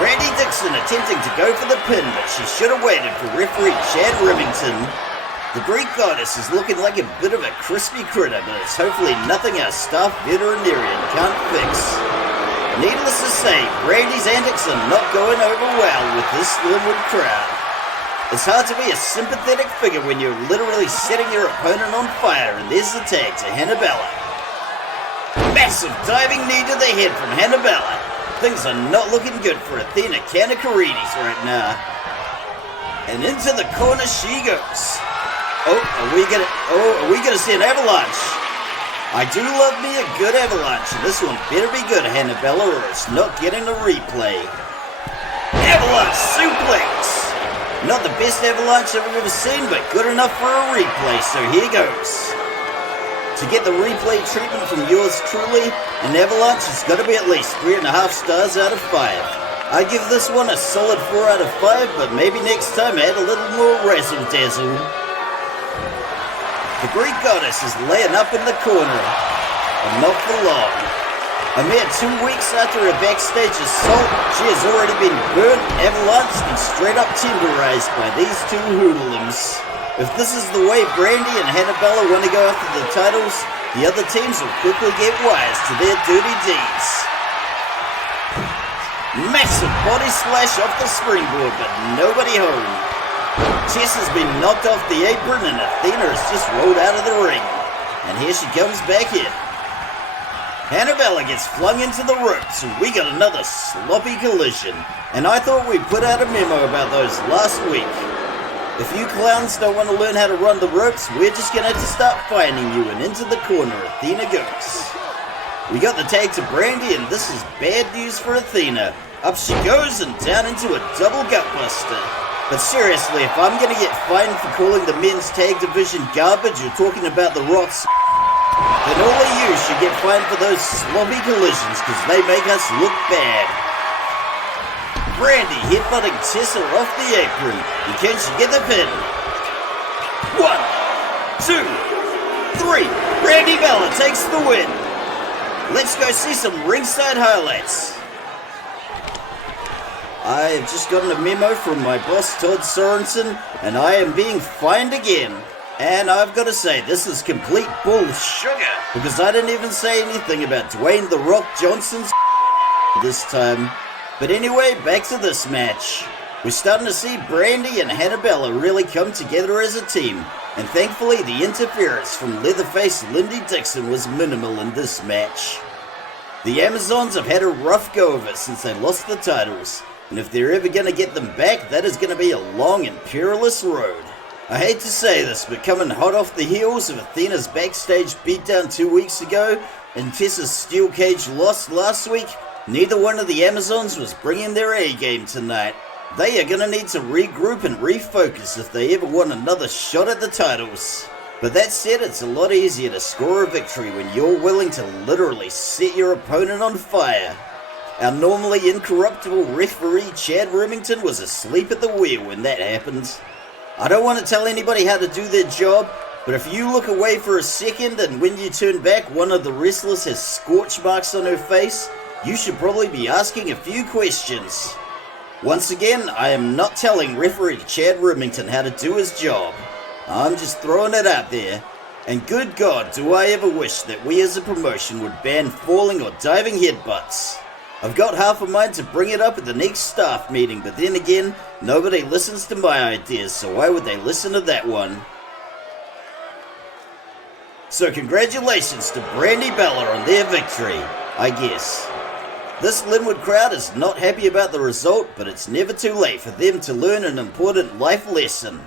Brandy Dixon attempting to go for the pin, but she should have waited for referee Chad Remington. The Greek goddess is looking like a bit of a crispy critter, but it's hopefully nothing our staff veterinarian can't fix. Needless to say, Brandy's antics are not going over well with this Linwood crowd. It's hard to be a sympathetic figure when you're literally setting your opponent on fire, and there's the tag to BrandyBella. Massive diving knee to the head from BrandyBella. Things are not looking good for Athena Kanakaridis right now. And into the corner she goes. Are we gonna see an avalanche? I do love me a good avalanche, and this one better be good, Hannibella, or it's not getting a replay. Avalanche suplex! Not the best avalanche I've ever seen, but good enough for a replay, so here goes. To get the replay treatment from yours truly, an avalanche has got to be at least 3.5 stars out of 5. I give this one a solid 4 out of 5, but maybe next time add a little more razzle-dazzle. The Greek goddess is laying up in the corner, and not for long. A mere 2 weeks after her backstage assault, she has already been burnt, avalanched, and straight up tenderized by these two hoodlums. If this is the way Brandy and Hannibella want to go after the titles, the other teams will quickly get wise to their dirty deeds. Massive body splash off the springboard, but nobody home. Tess has been knocked off the apron and Athena has just rolled out of the ring. And here she comes back in. Hannibella gets flung into the ropes and we got another sloppy collision. And I thought we put out a memo about those last week. If you clowns don't want to learn how to run the ropes, we're just going to have to start finding you, and into the corner Athena goes. We got the tag to Brandy and this is bad news for Athena. Up she goes and down into a double gutbuster. But seriously, if I'm gonna get fined for calling the men's tag division garbage or talking about the Rocks, then all of you should get fined for those sloppy collisions because they make us look bad. Brandy headbutting Tessa off the apron. And can she get the pin? 1, 2, 3. BrandyBella takes the win. Let's go see some ringside highlights. I have just gotten a memo from my boss Todd Sorensen, and I am being fined again. And I've got to say, this is complete bullsugar, because I didn't even say anything about Dwayne "The Rock" Johnson's this time. But anyway, back to this match. We're starting to see Brandy and Hannibella really come together as a team, and thankfully the interference from Leatherface Lindy Dixon was minimal in this match. The Amazons have had a rough go of it since they lost the titles. And if they're ever going to get them back, that is going to be a long and perilous road. I hate to say this, but coming hot off the heels of Athena's backstage beatdown 2 weeks ago and Tessa's steel cage loss last week, neither one of the Amazons was bringing their A game tonight. They are going to need to regroup and refocus if they ever want another shot at the titles. But that said, it's a lot easier to score a victory when you're willing to literally set your opponent on fire. Our normally incorruptible referee Chad Remington was asleep at the wheel when that happened. I don't want to tell anybody how to do their job, but if you look away for a second and when you turn back one of the wrestlers has scorch marks on her face, you should probably be asking a few questions. Once again, I am not telling referee Chad Remington how to do his job. I'm just throwing it out there. And good God, do I ever wish that we as a promotion would ban falling or diving headbutts. I've got half a mind to bring it up at the next staff meeting, but then again, nobody listens to my ideas, so why would they listen to that one? So congratulations to BrandyBella on their victory, I guess. This Linwood crowd is not happy about the result, but it's never too late for them to learn an important life lesson.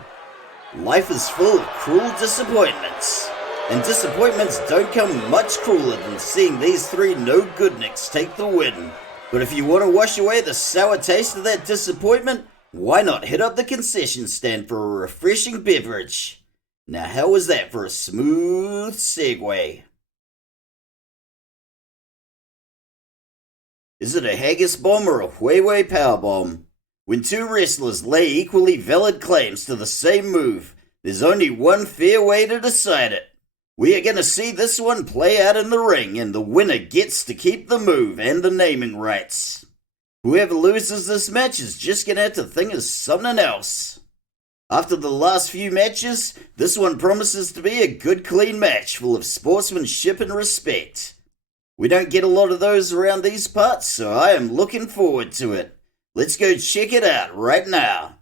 Life is full of cruel disappointments, and disappointments don't come much crueler than seeing these three no-goodniks take the win. But if you want to wash away the sour taste of that disappointment, why not hit up the concession stand for a refreshing beverage? Now how was that for a smooth segue? Is it a haggis bomb or a Huawei power bomb? When two wrestlers lay equally valid claims to the same move, there's only one fair way to decide it. We are going to see this one play out in the ring, and the winner gets to keep the move and the naming rights. Whoever loses this match is just going to have to think of something else. After the last few matches, this one promises to be a good clean match full of sportsmanship and respect. We don't get a lot of those around these parts, so I am looking forward to it. Let's go check it out right now.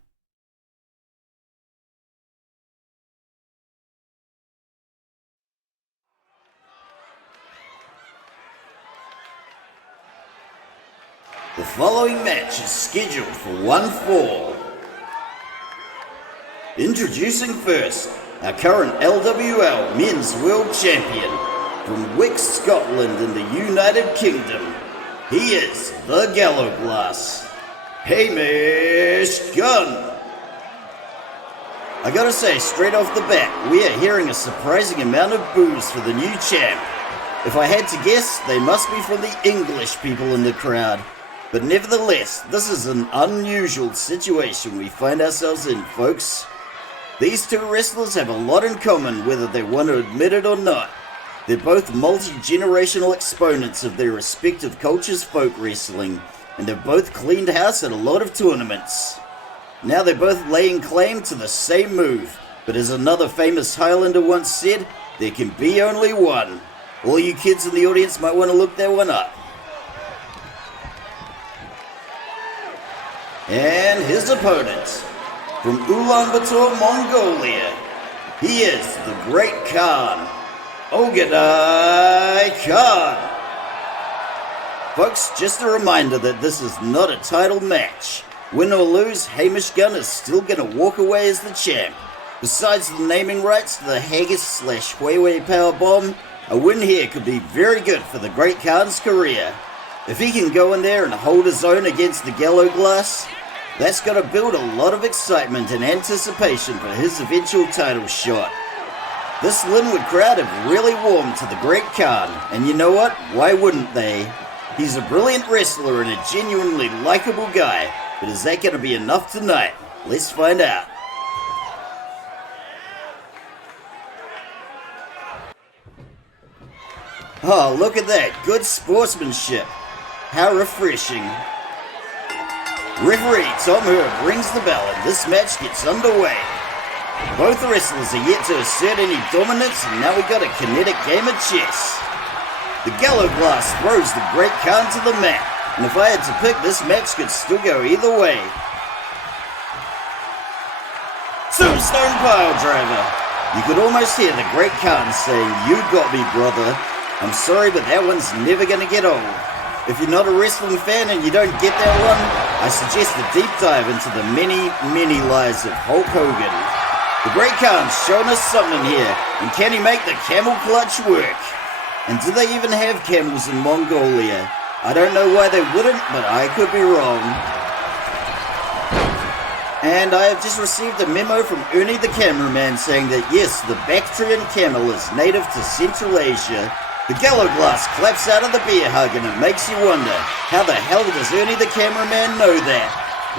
The following match is scheduled for one fall. Introducing first, our current LWL Men's World Champion, from Wick, Scotland in the United Kingdom, he is the Gallo Glass, Hamish Gunn. I gotta say, straight off the bat, we are hearing a surprising amount of boos for the new champ. If I had to guess, they must be from the English people in the crowd. But nevertheless, this is an unusual situation we find ourselves in, folks. These two wrestlers have a lot in common, whether they want to admit it or not. They're both multi-generational exponents of their respective cultures' folk wrestling, and they've both cleaned house at a lot of tournaments. Now they're both laying claim to the same move, but as another famous Highlander once said, there can be only one. All you kids in the audience might want to look that one up. And his opponent, from Ulaanbaatar, Mongolia, he is the Great Khan, Ogedai Khan. Folks, just a reminder that this is not a title match. Win or lose, Hamish Gunn is still going to walk away as the champ. Besides the naming rights to the Haggis/Huawei Powerbomb, a win here could be very good for the Great Khan's career. If he can go in there and hold his own against the Gallo Glass, that's going to build a lot of excitement and anticipation for his eventual title shot. This Linwood crowd have really warmed to the Great Khan, and you know what? Why wouldn't they? He's a brilliant wrestler and a genuinely likable guy, but is that going to be enough tonight? Let's find out. Oh, look at that. Good sportsmanship. How refreshing. Referee Tom Herb rings the bell and this match gets underway. Both wrestlers are yet to assert any dominance, and now we got a kinetic game of chess. The Gallo Glass throws the Great Khan to the mat, and if I had to pick, this match could still go either way. Tombstone pile driver. You could almost hear the Great Khan saying, "You got me, brother. I'm sorry, but that one's never gonna get old." If you're not a wrestling fan and you don't get that one, I suggest a deep dive into the many, many lies of Hulk Hogan. The Great Khan's shown us something here, and can he make the camel clutch work? And do they even have camels in Mongolia? I don't know why they wouldn't, but I could be wrong. And I have just received a memo from Ernie the cameraman saying that yes, the Bactrian camel is native to Central Asia. The Gallo Glass claps out of the beer hug, and it makes you wonder, how the hell does Ernie the cameraman know that?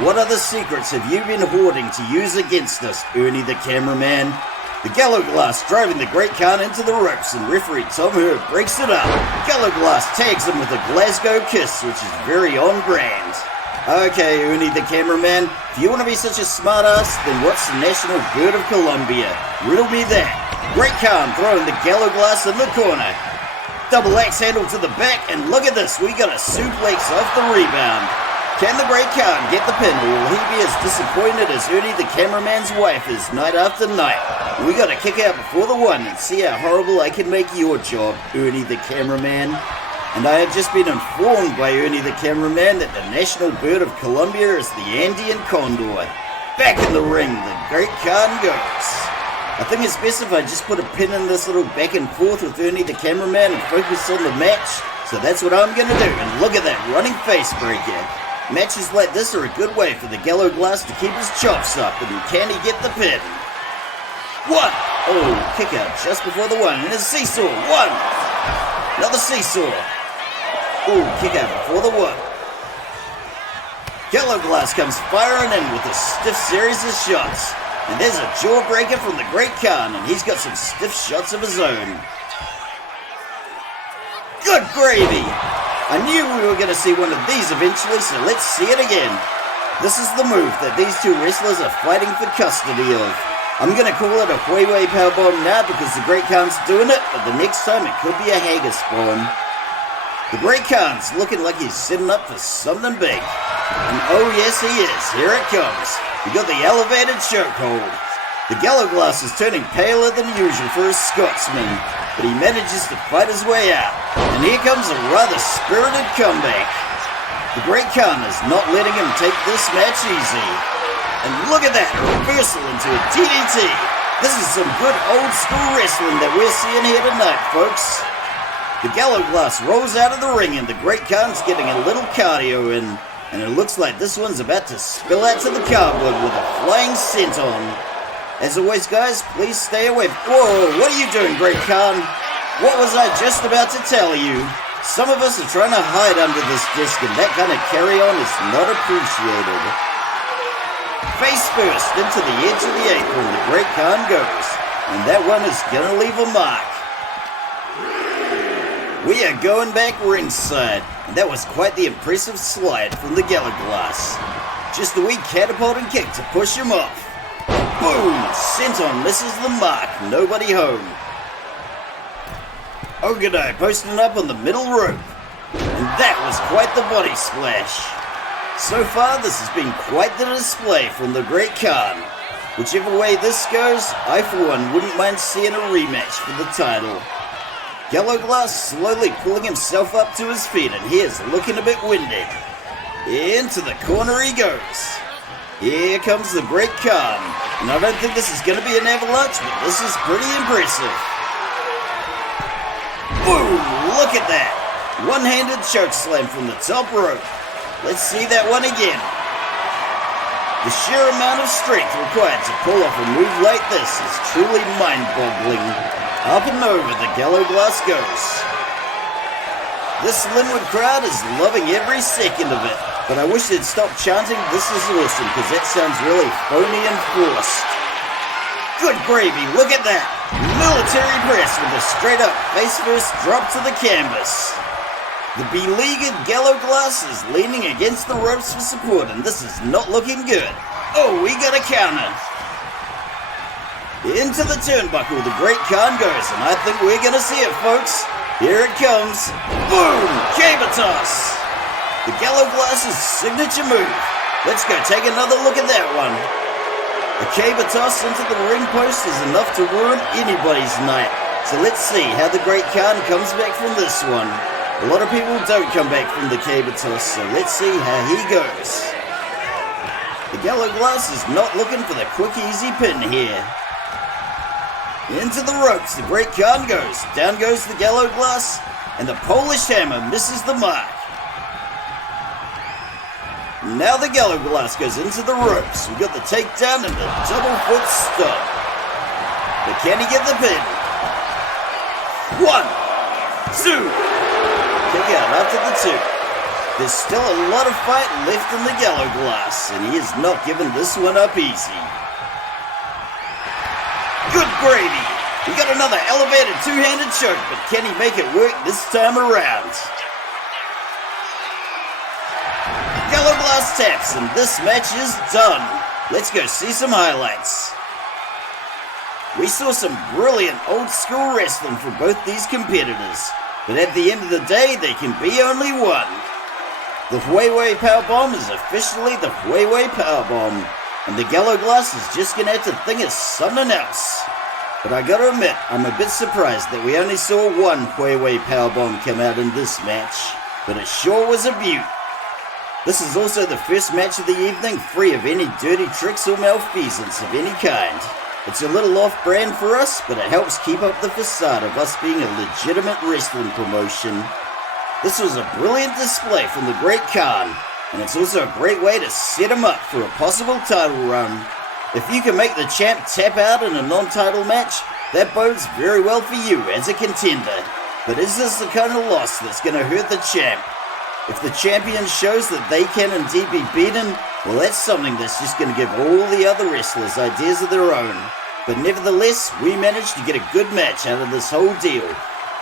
What other secrets have you been hoarding to use against us, Ernie the cameraman? The Gallo Glass driving the Great Khan into the ropes, and referee Tom Herb breaks it up. Gallo Glass tags him with a Glasgow kiss, which is very on brand. Okay, Ernie the cameraman, if you want to be such a smartass, then what's the national bird of Colombia? Riddle me that. Great Khan throwing the Gallo Glass in the corner. Double axe handle to the back, and look at this, we got a suplex off the rebound. Can the Great Khan get the pin, or will he be as disappointed as Ernie the cameraman's wife is night after night? We got to kick out before the one and see how horrible I can make your job, Ernie the cameraman. And I have just been informed by Ernie the cameraman that the national bird of Colombia is the Andean condor. Back in the ring, the Great Khan goes. I think it's best if I just put a pin in this little back and forth with Ernie the cameraman and focus on the match. So that's what I'm going to do. And look at that running face breaker. Matches like this are a good way for the Gallo Glass to keep his chops up. And can he get the pin? One. Oh, kick out just before the one. And a seesaw. One. Another seesaw. Oh, kick out before the one. Gallo Glass comes firing in with a stiff series of shots. And there's a jawbreaker from the Great Khan, and he's got some stiff shots of his own. Good gravy! I knew we were going to see one of these eventually, so let's see it again. This is the move that these two wrestlers are fighting for custody of. I'm going to call it a Huawei Powerbomb now because the Great Khan's doing it, but the next time it could be a Haggis bomb. The Great Khan's looking like he's setting up for something big. And oh yes he is, here it comes. We got the elevated chokehold. The Gallo Glass is turning paler than usual for a Scotsman, but he manages to fight his way out. And here comes a rather spirited comeback. The Great Khan is not letting him take this match easy. And look at that, a reversal into a DDT. This is some good old school wrestling that we're seeing here tonight, folks. The Gallo Glass rolls out of the ring and the Great Khan's getting a little cardio in. And it looks like this one's about to spill out to the cardboard with a flying senton. As always, guys, please stay away. Whoa, what are you doing, Great Khan? What was I just about to tell you? Some of us are trying to hide under this disc, and that kind of carry-on is not appreciated. Face first into the edge of the apron, the Great Khan goes. And that one is gonna leave a mark. We are going back ringside, and that was quite the impressive slide from the Gallo Glass. Just a wee catapult and kick to push him off. Boom! Senton misses the mark, nobody home. Ogedai posting up on the middle rope, and that was quite the body splash. So far, this has been quite the display from the Great Khan. Whichever way this goes, I for one wouldn't mind seeing a rematch for the title. Gallo Glass slowly pulling himself up to his feet, and he is looking a bit winded. Into the corner he goes. Here comes the Great Khan, and I don't think this is going to be an avalanche, but this is pretty impressive. Boom! Look at that! One-handed choke slam from the top rope. Let's see that one again. The sheer amount of strength required to pull off a move like this is truly mind-boggling. Up and over the Gallo Glass goes. This Linwood crowd is loving every second of it, but I wish they'd stop chanting "This is awesome" because that sounds really phony and forced. Good gravy, look at that! Military press with a straight up face first drop to the canvas. The beleaguered Gallo Glass is leaning against the ropes for support, and this is not looking good. Oh, we got a counter. Into the turnbuckle, the Great Khan goes, and I think we're gonna see it, folks. Here it comes. Boom! Cable toss! The Gallo Glass's signature move. Let's go take another look at that one. A cable toss into the ring post is enough to ruin anybody's night. So let's see how the Great Khan comes back from this one. A lot of people don't come back from the cable toss, so let's see how he goes. The Gallo Glass is not looking for the quick, easy pin here. Into the ropes, the Great Khan goes. Down goes the Gallo Glass, and the Polish Hammer misses the mark. Now the Gallo Glass goes into the ropes. We got the takedown and the double foot stop. But can he get the pin? 1, 2. Kick out after the 2. There's still a lot of fight left in the Gallo Glass, and he is not giving this one up easy. Good gravy! We got another elevated two-handed choke, but can he make it work this time around? Gallo Glass taps, and this match is done. Let's go see some highlights. We saw some brilliant old-school wrestling from both these competitors, but at the end of the day, there can be only one. The Huawei Powerbomb is officially the Huawei Powerbomb, and the Gallo Glass is just gonna have to think of something else. But I gotta admit, I'm a bit surprised that we only saw one Huawei Powerbomb come out in this match, but it sure was a beaut. This is also the first match of the evening free of any dirty tricks or malfeasance of any kind. It's a little off-brand for us, but it helps keep up the facade of us being a legitimate wrestling promotion. This was a brilliant display from the Great Khan, and it's also a great way to set him up for a possible title run. If you can make the champ tap out in a non-title match, that bodes very well for you as a contender. But is this the kind of loss that's going to hurt the champ? If the champion shows that they can indeed be beaten, well, that's something that's just going to give all the other wrestlers ideas of their own. But nevertheless, we managed to get a good match out of this whole deal,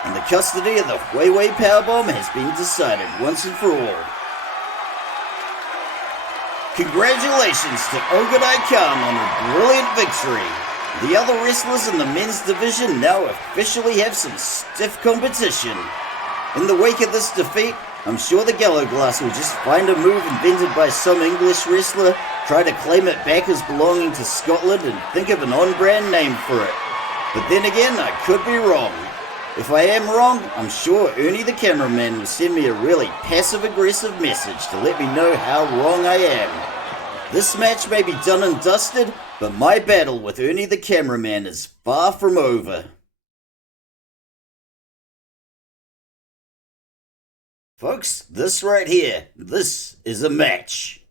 and the custody of the Huawei Powerbomb has been decided once and for all. Congratulations to Ogedai Khan on a brilliant victory. The other wrestlers in the men's division now officially have some stiff competition. In the wake of this defeat, I'm sure the Gallo Glass will just find a move invented by some English wrestler, try to claim it back as belonging to Scotland, and think of an on-brand name for it. But then again, I could be wrong. If I am wrong, I'm sure Ernie the cameraman will send me a really passive-aggressive message to let me know how wrong I am. This match may be done and dusted, but my battle with Ernie the cameraman is far from over. Folks, this right here, this is a match.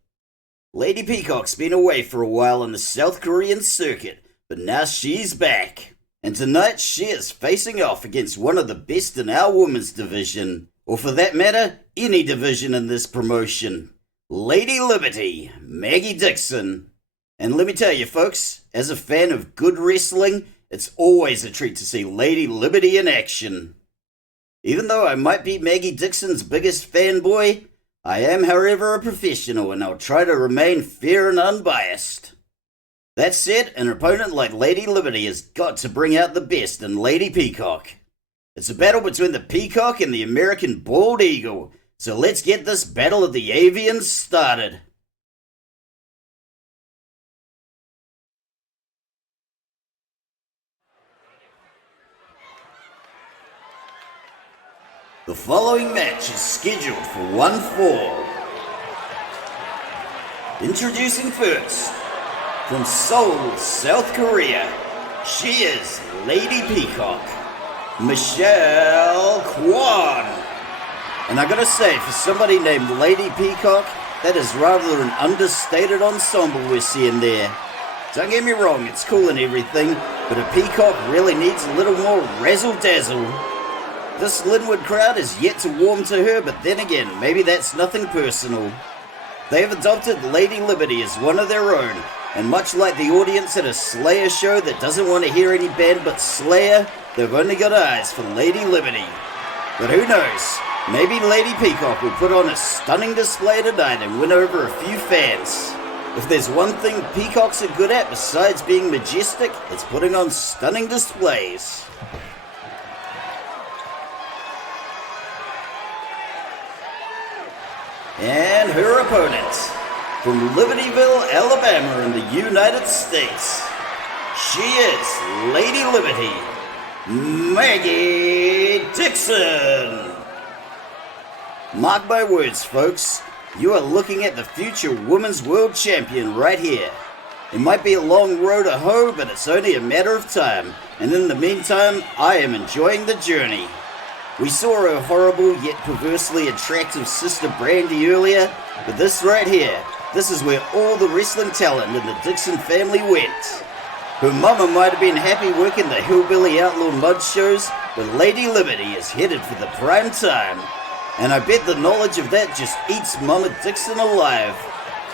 Lady Peacock's been away for a while on the South Korean circuit, but now she's back. And tonight she is facing off against one of the best in our women's division, or for that matter, any division in this promotion. Lady Liberty, Maggie Dixon. And let me tell you folks, as a fan of good wrestling, it's always a treat to see Lady Liberty in action. Even though I might be Maggie Dixon's biggest fanboy, I am, however, a professional, and I'll try to remain fair and unbiased. That said, an opponent like Lady Liberty has got to bring out the best in Lady Peacock. It's a battle between the Peacock and the American Bald Eagle, so let's get this Battle of the Avians started. The following match is scheduled for one fall. Introducing first, from Seoul, South Korea, she is Lady Peacock, Michelle Kwan. And I gotta say, for somebody named Lady Peacock, that is rather an understated ensemble we're seeing there. Don't get me wrong, it's cool and everything, but a peacock really needs a little more razzle-dazzle. This Linwood crowd is yet to warm to her, but then again, maybe that's nothing personal. They have adopted Lady Liberty as one of their own, and much like the audience at a Slayer show that doesn't want to hear any band but Slayer, they've only got eyes for Lady Liberty. But who knows, maybe Lady Peacock will put on a stunning display tonight and win over a few fans. If there's one thing peacocks are good at besides being majestic, it's putting on stunning displays. And her opponent, from Libertyville, Alabama in the United States, she is Lady Liberty, Maggie Dixon. Mark my words, folks, you are looking at the future Women's World Champion right here. It might be a long road to hoe, but it's only a matter of time, and in the meantime, I am enjoying the journey. We saw her horrible yet perversely attractive sister Brandy earlier, but this right here, this is where all the wrestling talent in the Dixon family went. Her mama might have been happy working the Hillbilly Outlaw Mud shows, but Lady Liberty is headed for the prime time. And I bet the knowledge of that just eats Mama Dixon alive.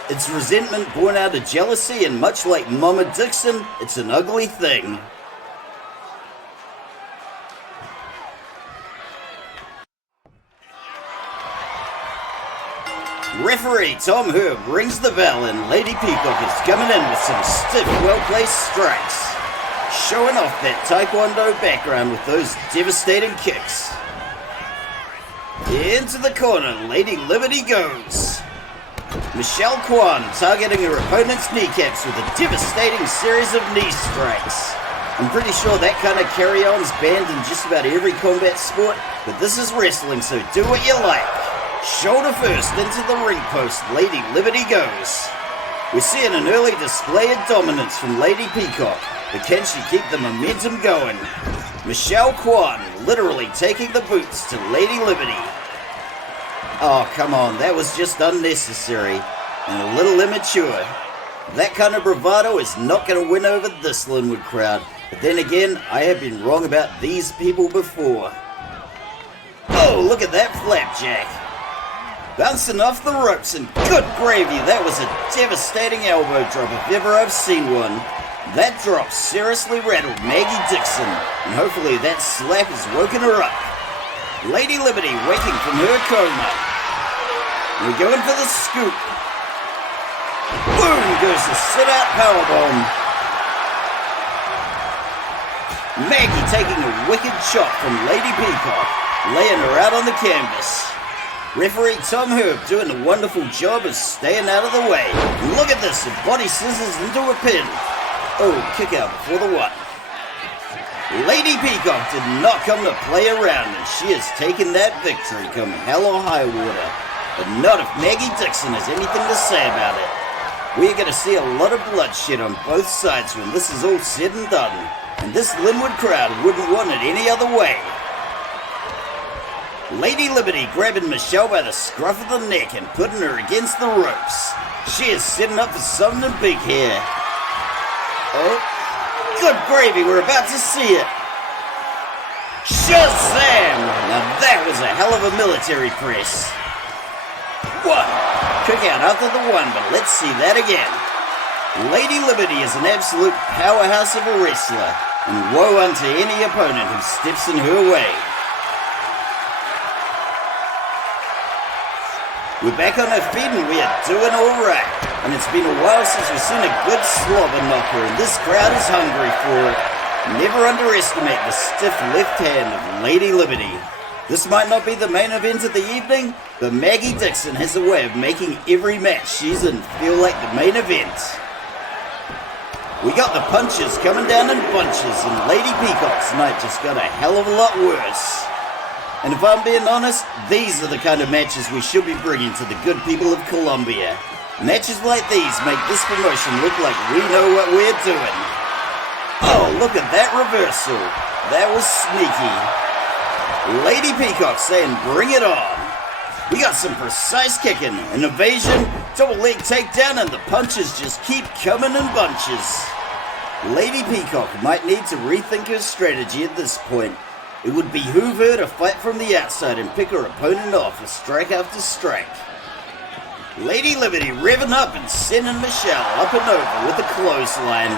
It's resentment born out of jealousy, and much like Mama Dixon, it's an ugly thing. Referee Tom Herb rings the bell, and Lady Peacock is coming in with some stiff, well-placed strikes, showing off that Taekwondo background with those devastating kicks. Into the corner, Lady Liberty goes. Michelle Kwan targeting her opponent's kneecaps with a devastating series of knee strikes. I'm pretty sure that kind of carry-on's banned in just about every combat sport, but this is wrestling, so do what you like. Shoulder first into the ring post, Lady Liberty goes. We're seeing an early display of dominance from Lady Peacock, but can she keep the momentum going? Michelle Kwan literally taking the boots to Lady Liberty. Oh, come on, that was just unnecessary and a little immature. That kind of bravado is not going to win over this Linwood crowd, but then again, I have been wrong about these people before. Oh, look at that flapjack. Bouncing off the ropes, and good gravy, that was a devastating elbow drop if ever I've seen one. That drop seriously rattled Maggie Dixon, and hopefully that slap has woken her up. Lady Liberty waking from her coma. We're going for the scoop. Boom goes the sit-out powerbomb. Maggie taking a wicked chop from Lady Peacock, laying her out on the canvas. Referee Tom Herb doing a wonderful job of staying out of the way. Look at this, a body scissors into a pin. Oh, kick out before the one. Lady Peacock did not come to play around, and she has taken that victory come hell or high water. But not if Maggie Dixon has anything to say about it. We're going to see a lot of bloodshed on both sides when this is all said and done, and this Linwood crowd wouldn't want it any other way. Lady Liberty grabbing Michelle by the scruff of the neck and putting her against the ropes. She is setting up for something big here. Oh, good gravy, we're about to see it. Shazam! Now that was a hell of a military press. One. Kick out after the one, but let's see that again. Lady Liberty is an absolute powerhouse of a wrestler, and woe unto any opponent who steps in her way. We're back on our feet and we are doing alright. And it's been a while since we've seen a good slobber knocker, and this crowd is hungry for it. Never underestimate the stiff left hand of Lady Liberty. This might not be the main event of the evening, but Maggie Dixon has a way of making every match she's in feel like the main event. We got the punches coming down in bunches, and Lady Peacock's night just got a hell of a lot worse. And if I'm being honest, these are the kind of matches we should be bringing to the good people of Colombia. Matches like these make this promotion look like we know what we're doing. Oh, look at that reversal. That was sneaky. Lady Peacock saying bring it on. We got some precise kicking, an evasion, double leg takedown, and the punches just keep coming in bunches. Lady Peacock might need to rethink her strategy at this point. It would behoove her to fight from the outside and pick her opponent off with strike after strike. Lady Liberty revving up and sending Michelle up and over with a clothesline.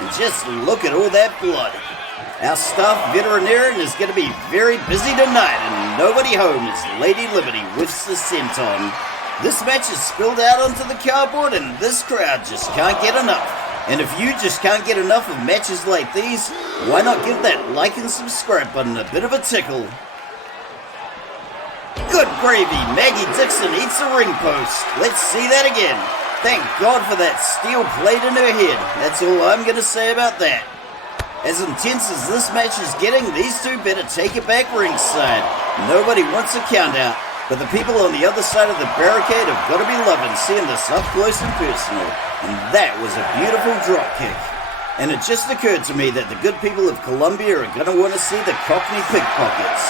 And just look at all that blood. Our staff veterinarian is going to be very busy tonight, and nobody home as Lady Liberty whiffs the scent on. This match is spilled out onto the cardboard, and this crowd just can't get enough. And if you just can't get enough of matches like these, why not give that like and subscribe button a bit of a tickle? Good gravy, Maggie Dixon eats a ring post. Let's see that again. Thank God for that steel plate in her head. That's all I'm going to say about that. As intense as this match is getting, these two better take it back ringside. Nobody wants a count out, but the people on the other side of the barricade have got to be loving seeing this up close and personal. And that was a beautiful drop kick. And it just occurred to me that the good people of Colombia are going to want to see the Cockney pickpockets.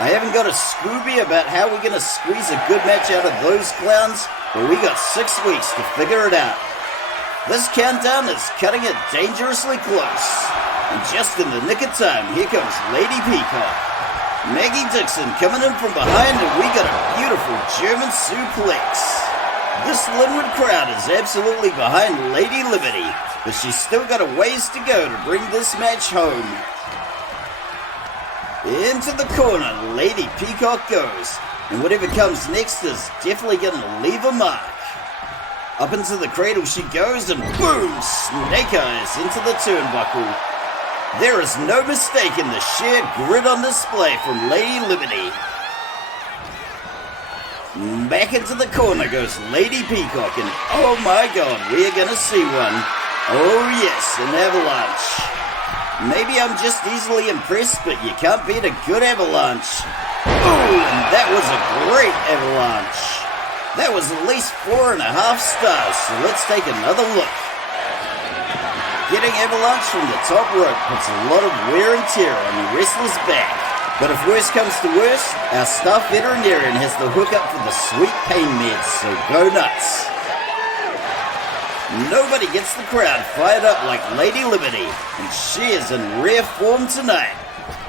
I haven't got a Scooby about how we're going to squeeze a good match out of those clowns, but we got 6 weeks to figure it out. This countdown is cutting it dangerously close. And just in the nick of time, here comes Lady Peacock. Maggie Dixon coming in from behind, and we got a beautiful German suplex. This Linwood crowd is absolutely behind Lady Liberty, but she's still got a ways to go to bring this match home. Into the corner, Lady Peacock goes, and whatever comes next is definitely going to leave a mark. Up into the cradle she goes, and boom, snake eyes into the turnbuckle. There is no mistaking the sheer grit on display from Lady Liberty. Back into the corner goes Lady Peacock, and oh my God, we're gonna see one. Oh yes, an avalanche. Maybe I'm just easily impressed, but you can't beat a good avalanche. Oh, and that was a great avalanche. That was at least 4.5 stars, so let's take another look. Getting avalanche from the top rope puts a lot of wear and tear on the wrestler's back. But if worse comes to worse, our staff veterinarian has the hookup for the sweet pain meds, so go nuts. Nobody gets the crowd fired up like Lady Liberty, and she is in rare form tonight.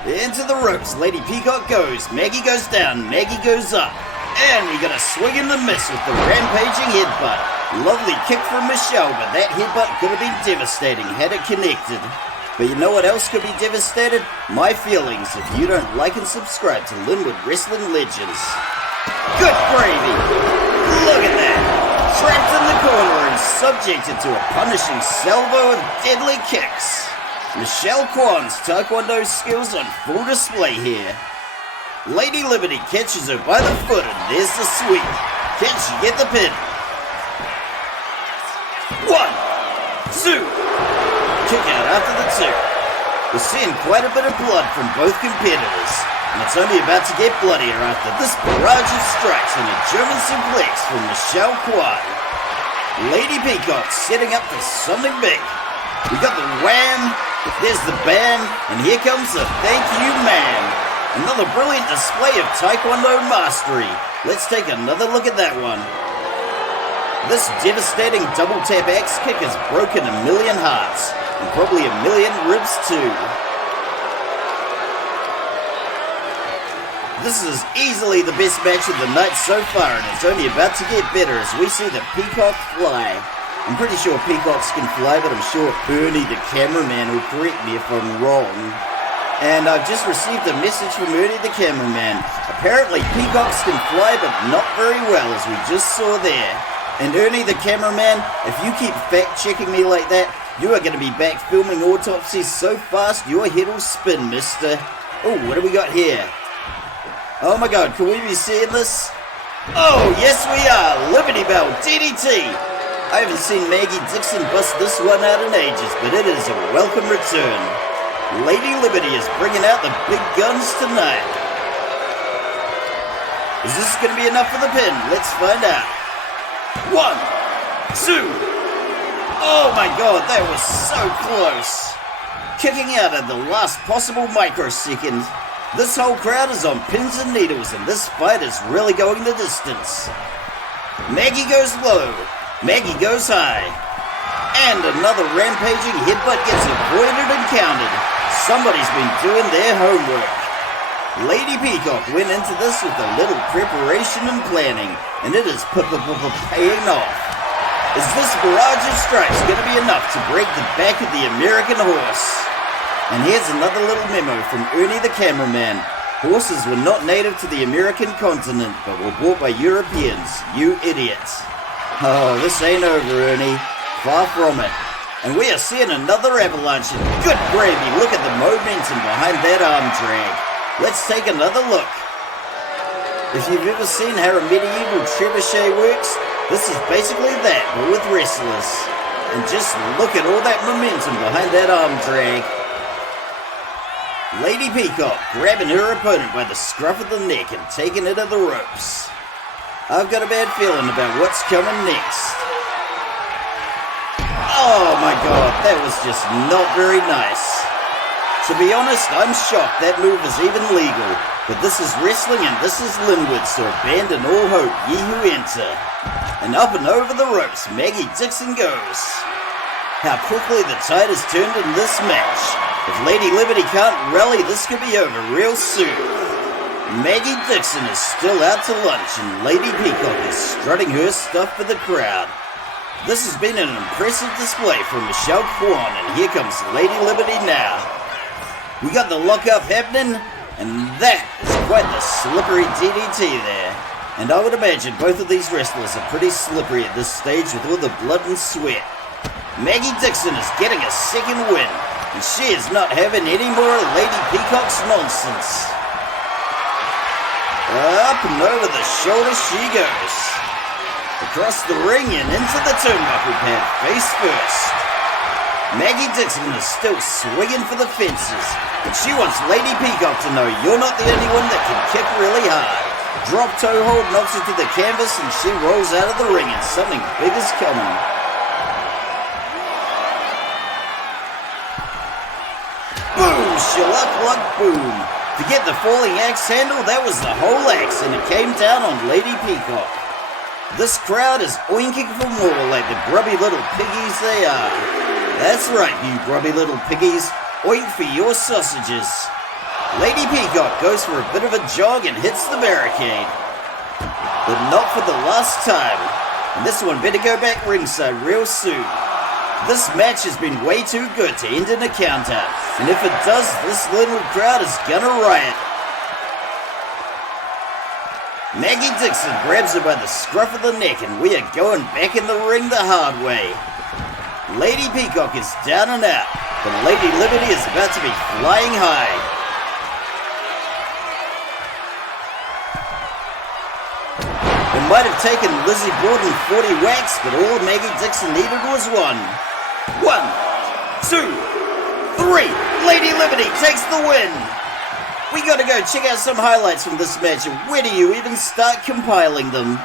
Into the ropes, Lady Peacock goes, Maggie goes down, Maggie goes up. And we got a swing and a miss with the rampaging headbutt. Lovely kick from Michelle, but that headbutt could have been devastating had it connected. But you know what else could be devastated? My feelings if you don't like and subscribe to Linwood Wrestling Legends. Good gravy! Look at that! Trapped in the corner and subjected to a punishing salvo of deadly kicks. Michelle Kwan's taekwondo skills on full display here. Lady Liberty catches her by the foot, and there's the sweep. Can she get the pin? 1, 2. Kick out after the 2. We're seeing quite a bit of blood from both competitors, and it's only about to get bloodier after this barrage of strikes and a German suplex from Michelle Kwan. Lady Peacock setting up for something big. We got the wham, there's the bam, and here comes the thank you man. Another brilliant display of Taekwondo mastery. Let's take another look at that one. This devastating double tap axe kick has broken 1 million hearts, and probably 1 million ribs too. This is easily the best match of the night so far, and it's only about to get better as we see the peacock fly. I'm pretty sure peacocks can fly, but I'm sure Ernie the cameraman will correct me if I'm wrong. And I've just received a message from Ernie the cameraman. Apparently peacocks can fly, but not very well, as we just saw there. And Ernie the cameraman, if you keep fact-checking me like that, you are going to be back filming autopsies so fast your head will spin, mister. Oh, what do we got here? Oh my god, can we be seeing this? Oh, yes we are! Liberty Bell DDT! I haven't seen Maggie Dixon bust this one out in ages, but it is a welcome return. Lady Liberty is bringing out the big guns tonight. Is this going to be enough for the pin? Let's find out. 1, 2. Oh my god, that was so close. Kicking out at the last possible microsecond. This whole crowd is on pins and needles, and this fight is really going the distance. Maggie goes low. Maggie goes high. And another rampaging headbutt gets avoided and counted. Somebody's been doing their homework. Lady Peacock went into this with a little preparation and planning, and it is paying off. Is this barrage of strikes going to be enough to break the back of the American horse? And here's another little memo from Ernie the cameraman. Horses were not native to the American continent, but were bought by Europeans, you idiots. Oh, this ain't over, Ernie. Far from it. And we are seeing another avalanche, and good gravy, look at the momentum behind that arm drag. Let's take another look. If you've ever seen how a medieval trebuchet works, this is basically that, but with wrestlers. And just look at all that momentum behind that arm drag. Lady Peacock grabbing her opponent by the scruff of the neck and taking it to the ropes. I've got a bad feeling about what's coming next. Oh my god, that was just not very nice. To be honest, I'm shocked that move is even legal. But this is wrestling and this is Linwood, so abandon all hope, ye who enter. And up and over the ropes, Maggie Dixon goes. How quickly the tide has turned in this match. If Lady Liberty can't rally, this could be over real soon. Maggie Dixon is still out to lunch, and Lady Peacock is strutting her stuff for the crowd. This has been an impressive display from Michelle Kwan, and here comes Lady Liberty now. We got the lockup happening, and that is quite the slippery DDT there. And I would imagine both of these wrestlers are pretty slippery at this stage with all the blood and sweat. Maggie Dixon is getting a second win, and she is not having any more of Lady Peacock's nonsense. Up and over the shoulder she goes. Across the ring and into the turnbuckle pad, face first. Maggie Dixon is still swinging for the fences, and she wants Lady Peacock to know you're not the only one that can kick really hard. Drop toe hold knocks her to the canvas, and she rolls out of the ring, and something big is coming. Boom! Shalak-luk boom! To get the falling axe handle, that was the whole axe, and it came down on Lady Peacock. This crowd is oinking for more like the grubby little piggies they are. That's right, you grubby little piggies. Oink for your sausages. Lady Peacock goes for a bit of a jog and hits the barricade. But not for the last time. And this one better go back ringside real soon. This match has been way too good to end in a countout, and if it does, this little crowd is gonna riot. Maggie Dixon grabs her by the scruff of the neck, and we are going back in the ring the hard way. Lady Peacock is down and out, but Lady Liberty is about to be flying high. It might have taken Lizzie Borden 40 whacks, but all Maggie Dixon needed was one. 1, 2, 3. Lady Liberty takes the win. We gotta go check out some highlights from this match, and where do you even start compiling them?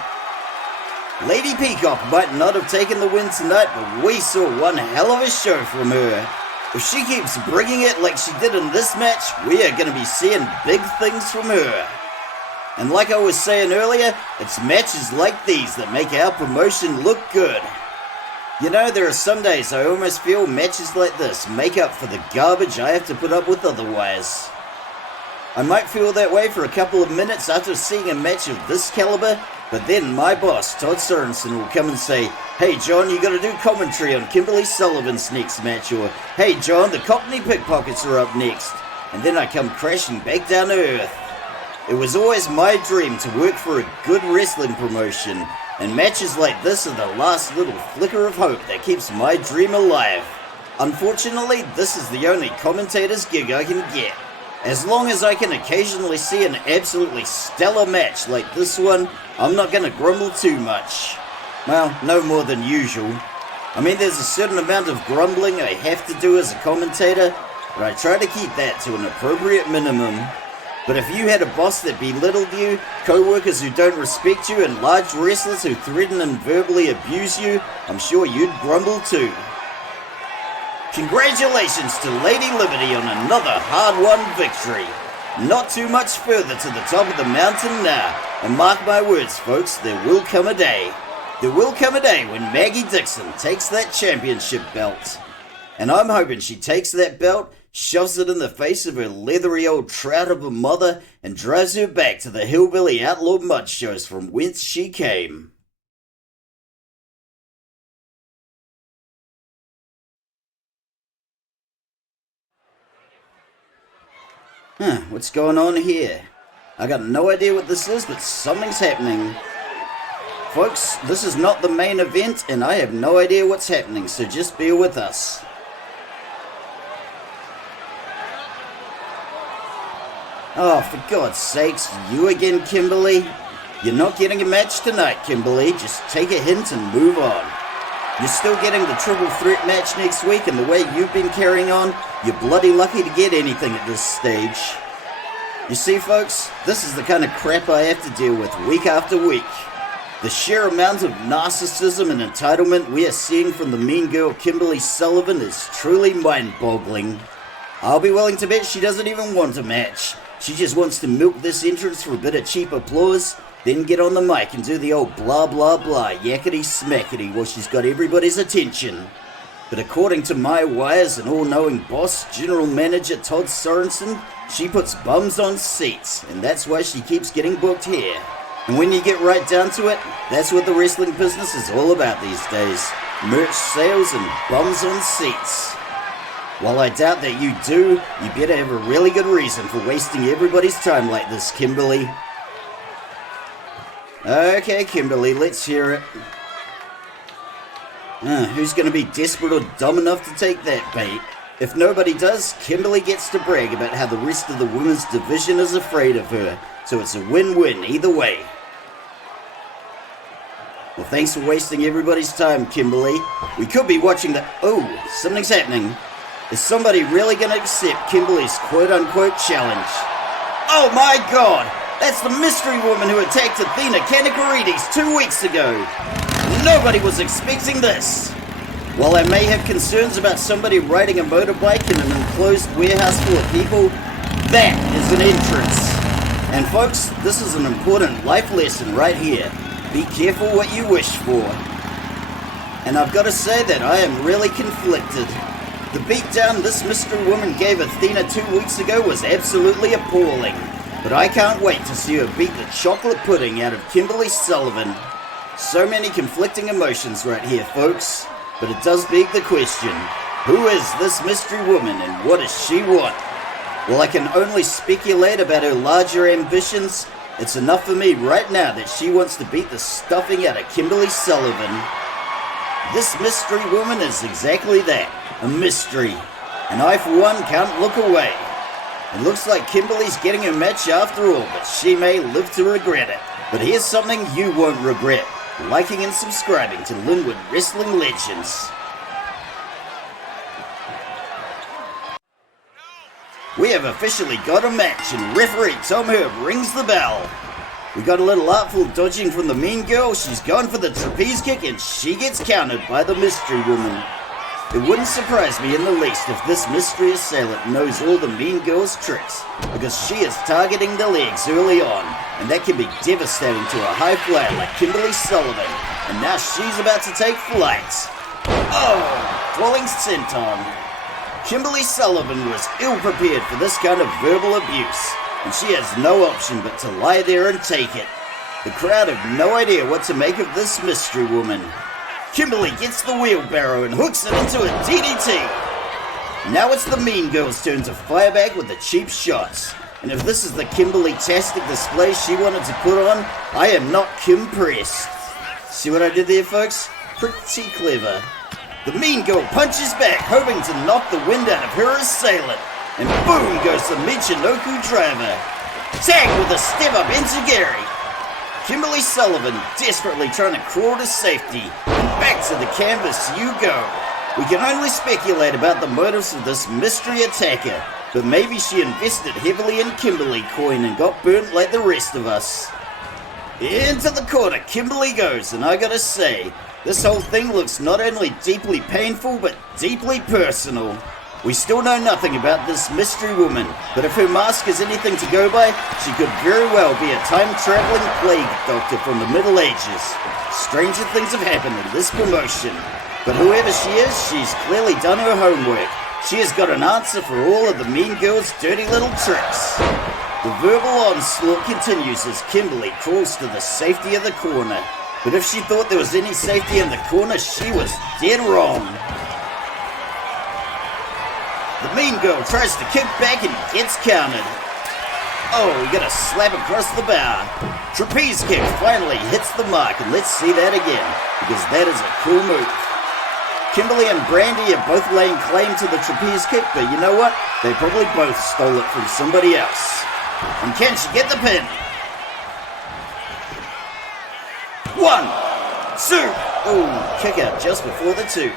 Lady Peacock might not have taken the win tonight, but we saw one hell of a show from her. If she keeps bringing it like she did in this match, we are going to be seeing big things from her. And like I was saying earlier, it's matches like these that make our promotion look good. You know, there are some days I almost feel matches like this make up for the garbage I have to put up with otherwise. I might feel that way for a couple of minutes after seeing a match of this caliber, but then my boss, Todd Sorensen, will come and say, "Hey John, you gotta do commentary on Kimberly Sullivan's next match," or "Hey John, the Cockney Pickpockets are up next," and then I come crashing back down to earth. It was always my dream to work for a good wrestling promotion, and matches like this are the last little flicker of hope that keeps my dream alive. Unfortunately, this is the only commentator's gig I can get. As long as I can occasionally see an absolutely stellar match like this one, I'm not gonna grumble too much. Well, no more than usual. I mean, there's a certain amount of grumbling I have to do as a commentator, but I try to keep that to an appropriate minimum. But if you had a boss that belittled you, co-workers who don't respect you, and large wrestlers who threaten and verbally abuse you, I'm sure you'd grumble too. Congratulations to Lady Liberty on another hard-won victory. Not too much further to the top of the mountain now, and mark my words folks, there will come a day. There will come a day when Maggie Dixon takes that championship belt. And I'm hoping she takes that belt, shoves it in the face of her leathery old trout of a mother, and drives her back to the hillbilly outlaw mud shows from whence she came. What's going on here? I got no idea what this is, but something's happening. Folks, this is not the main event, and I have no idea what's happening, so just bear with us. Oh, for God's sakes, you again, Kimberly? You're not getting a match tonight, Kimberly. Just take a hint and move on. You're still getting the triple threat match next week, and the way you've been carrying on, you're bloody lucky to get anything at this stage. You see, folks, this is the kind of crap I have to deal with week after week. The sheer amount of narcissism and entitlement we are seeing from the mean girl Kimbery Sullivan is truly mind-boggling. I'll be willing to bet she doesn't even want a match. She just wants to milk this entrance for a bit of cheap applause, then get on the mic and do the old blah blah blah yakety smackety while she's got everybody's attention. But according to my wires and all-knowing boss, General Manager Todd Sorensen, she puts bums on seats, and that's why she keeps getting booked here. And when you get right down to it, that's what the wrestling business is all about these days. Merch sales and bums on seats. While I doubt that you do, you better have a really good reason for wasting everybody's time like this, Kimberly. Okay, Kimberly, let's hear it. Who's going to be desperate or dumb enough to take that bait? If nobody does, Kimberly gets to brag about how the rest of the women's division is afraid of her, so it's a win-win either way. Well, thanks for wasting everybody's time, Kimberly. We could be watching the... Oh, something's happening. Is somebody really going to accept Kimberly's quote-unquote challenge? Oh my God! That's the mystery woman who attacked Athena Kanakarides 2 weeks ago. Nobody was expecting this. While I may have concerns about somebody riding a motorbike in an enclosed warehouse full of people, that is an entrance. And folks, this is an important life lesson right here. Be careful what you wish for. And I've got to say that I am really conflicted. The beatdown this mystery woman gave Athena 2 weeks ago was absolutely appalling. But I can't wait to see her beat the chocolate pudding out of Kimbery Sullivan. So many conflicting emotions right here, folks. But it does beg the question, who is this mystery woman and what does she want? Well, I can only speculate about her larger ambitions. It's enough for me right now that she wants to beat the stuffing out of Kimbery Sullivan. This mystery woman is exactly that, a mystery. And I, for one, can't look away. It looks like Kimberly's getting her match after all, but she may live to regret it. But here's something you won't regret. Liking and subscribing to Linwood Wrestling Legends. We have officially got a match, and referee Tom Herb rings the bell. We got a little artful dodging from the mean girl. She's gone for the trapeze kick, and she gets countered by the mystery woman. It wouldn't surprise me in the least if this mystery assailant knows all the mean girl's tricks, because she is targeting the legs early on, and that can be devastating to a high flyer like Kimberly Sullivan, and now she's about to take flight. Oh, falling senton. Kimberly Sullivan was ill-prepared for this kind of verbal abuse, and she has no option but to lie there and take it. The crowd have no idea what to make of this mystery woman. Kimberly gets the wheelbarrow and hooks it into a DDT. Now it's the mean girl's turn to fire back with the cheap shots. And if this is the Kimberly-tastic display she wanted to put on, I am not impressed. See what I did there, folks? Pretty clever. The mean girl punches back, hoping to knock the wind out of her assailant. And boom goes the Michinoku driver. Tagged with a step-up enziguri. Kimberly Sullivan desperately trying to crawl to safety, and back to the canvas you go. We can only speculate about the motives of this mystery attacker, but maybe she invested heavily in KimberlyCoin and got burnt like the rest of us. Into the corner Kimberly goes, and I gotta say, this whole thing looks not only deeply painful, but deeply personal. We still know nothing about this mystery woman, but if her mask is anything to go by, she could very well be a time-traveling plague doctor from the Middle Ages. Stranger things have happened in this promotion. But whoever she is, she's clearly done her homework. She has got an answer for all of the mean girl's dirty little tricks. The verbal onslaught continues as Kimberly crawls to the safety of the corner. But if she thought there was any safety in the corner, she was dead wrong. The mean girl tries to kick back and gets countered. Oh, we got a slap across the bow. Trapeze kick finally hits the mark, and let's see that again, because that is a cool move. Kimberly and Brandy are both laying claim to the trapeze kick, but you know what? They probably both stole it from somebody else. And can she get the pin? 1, 2. Oh, kick out just before the 2.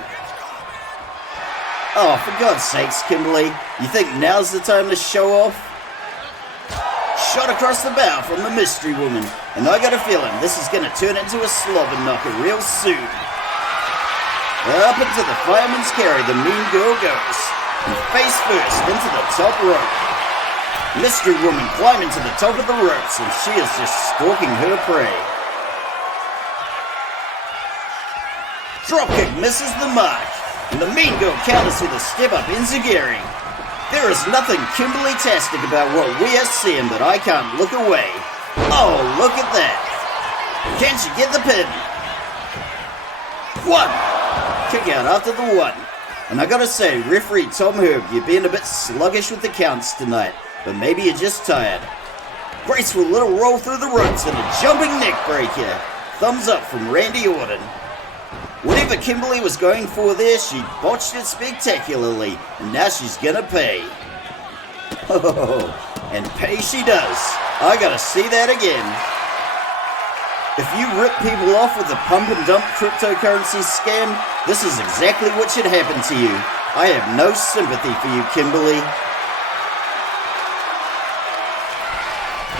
Oh, for God's sakes, Kimberly, you think now's the time to show off? Shot across the bow from the mystery woman, and I got a feeling this is going to turn into a slobber knocker real soon. Up into the fireman's carry the mean girl goes, and face first into the top rope. Mystery woman climbing to the top of the ropes, and she is just stalking her prey. Dropkick misses the mark. And the mean girl counters with a step-up enziguri. There is nothing Kimberly-tastic about what we are seeing, but I can't look away. Oh, look at that. Can she get the pin? 1. Kick out after the 1. And I gotta say, referee Tom Herb, you're being a bit sluggish with the counts tonight, but maybe you're just tired. Graceful little roll through the ropes and a jumping neck breaker. Thumbs up from Randy Orton. Whatever Kimberly was going for there, she botched it spectacularly, and now she's gonna pay. Oh, and pay she does. I gotta see that again. If you rip people off with a pump and dump cryptocurrency scam, this is exactly what should happen to you. I have no sympathy for you, Kimberly.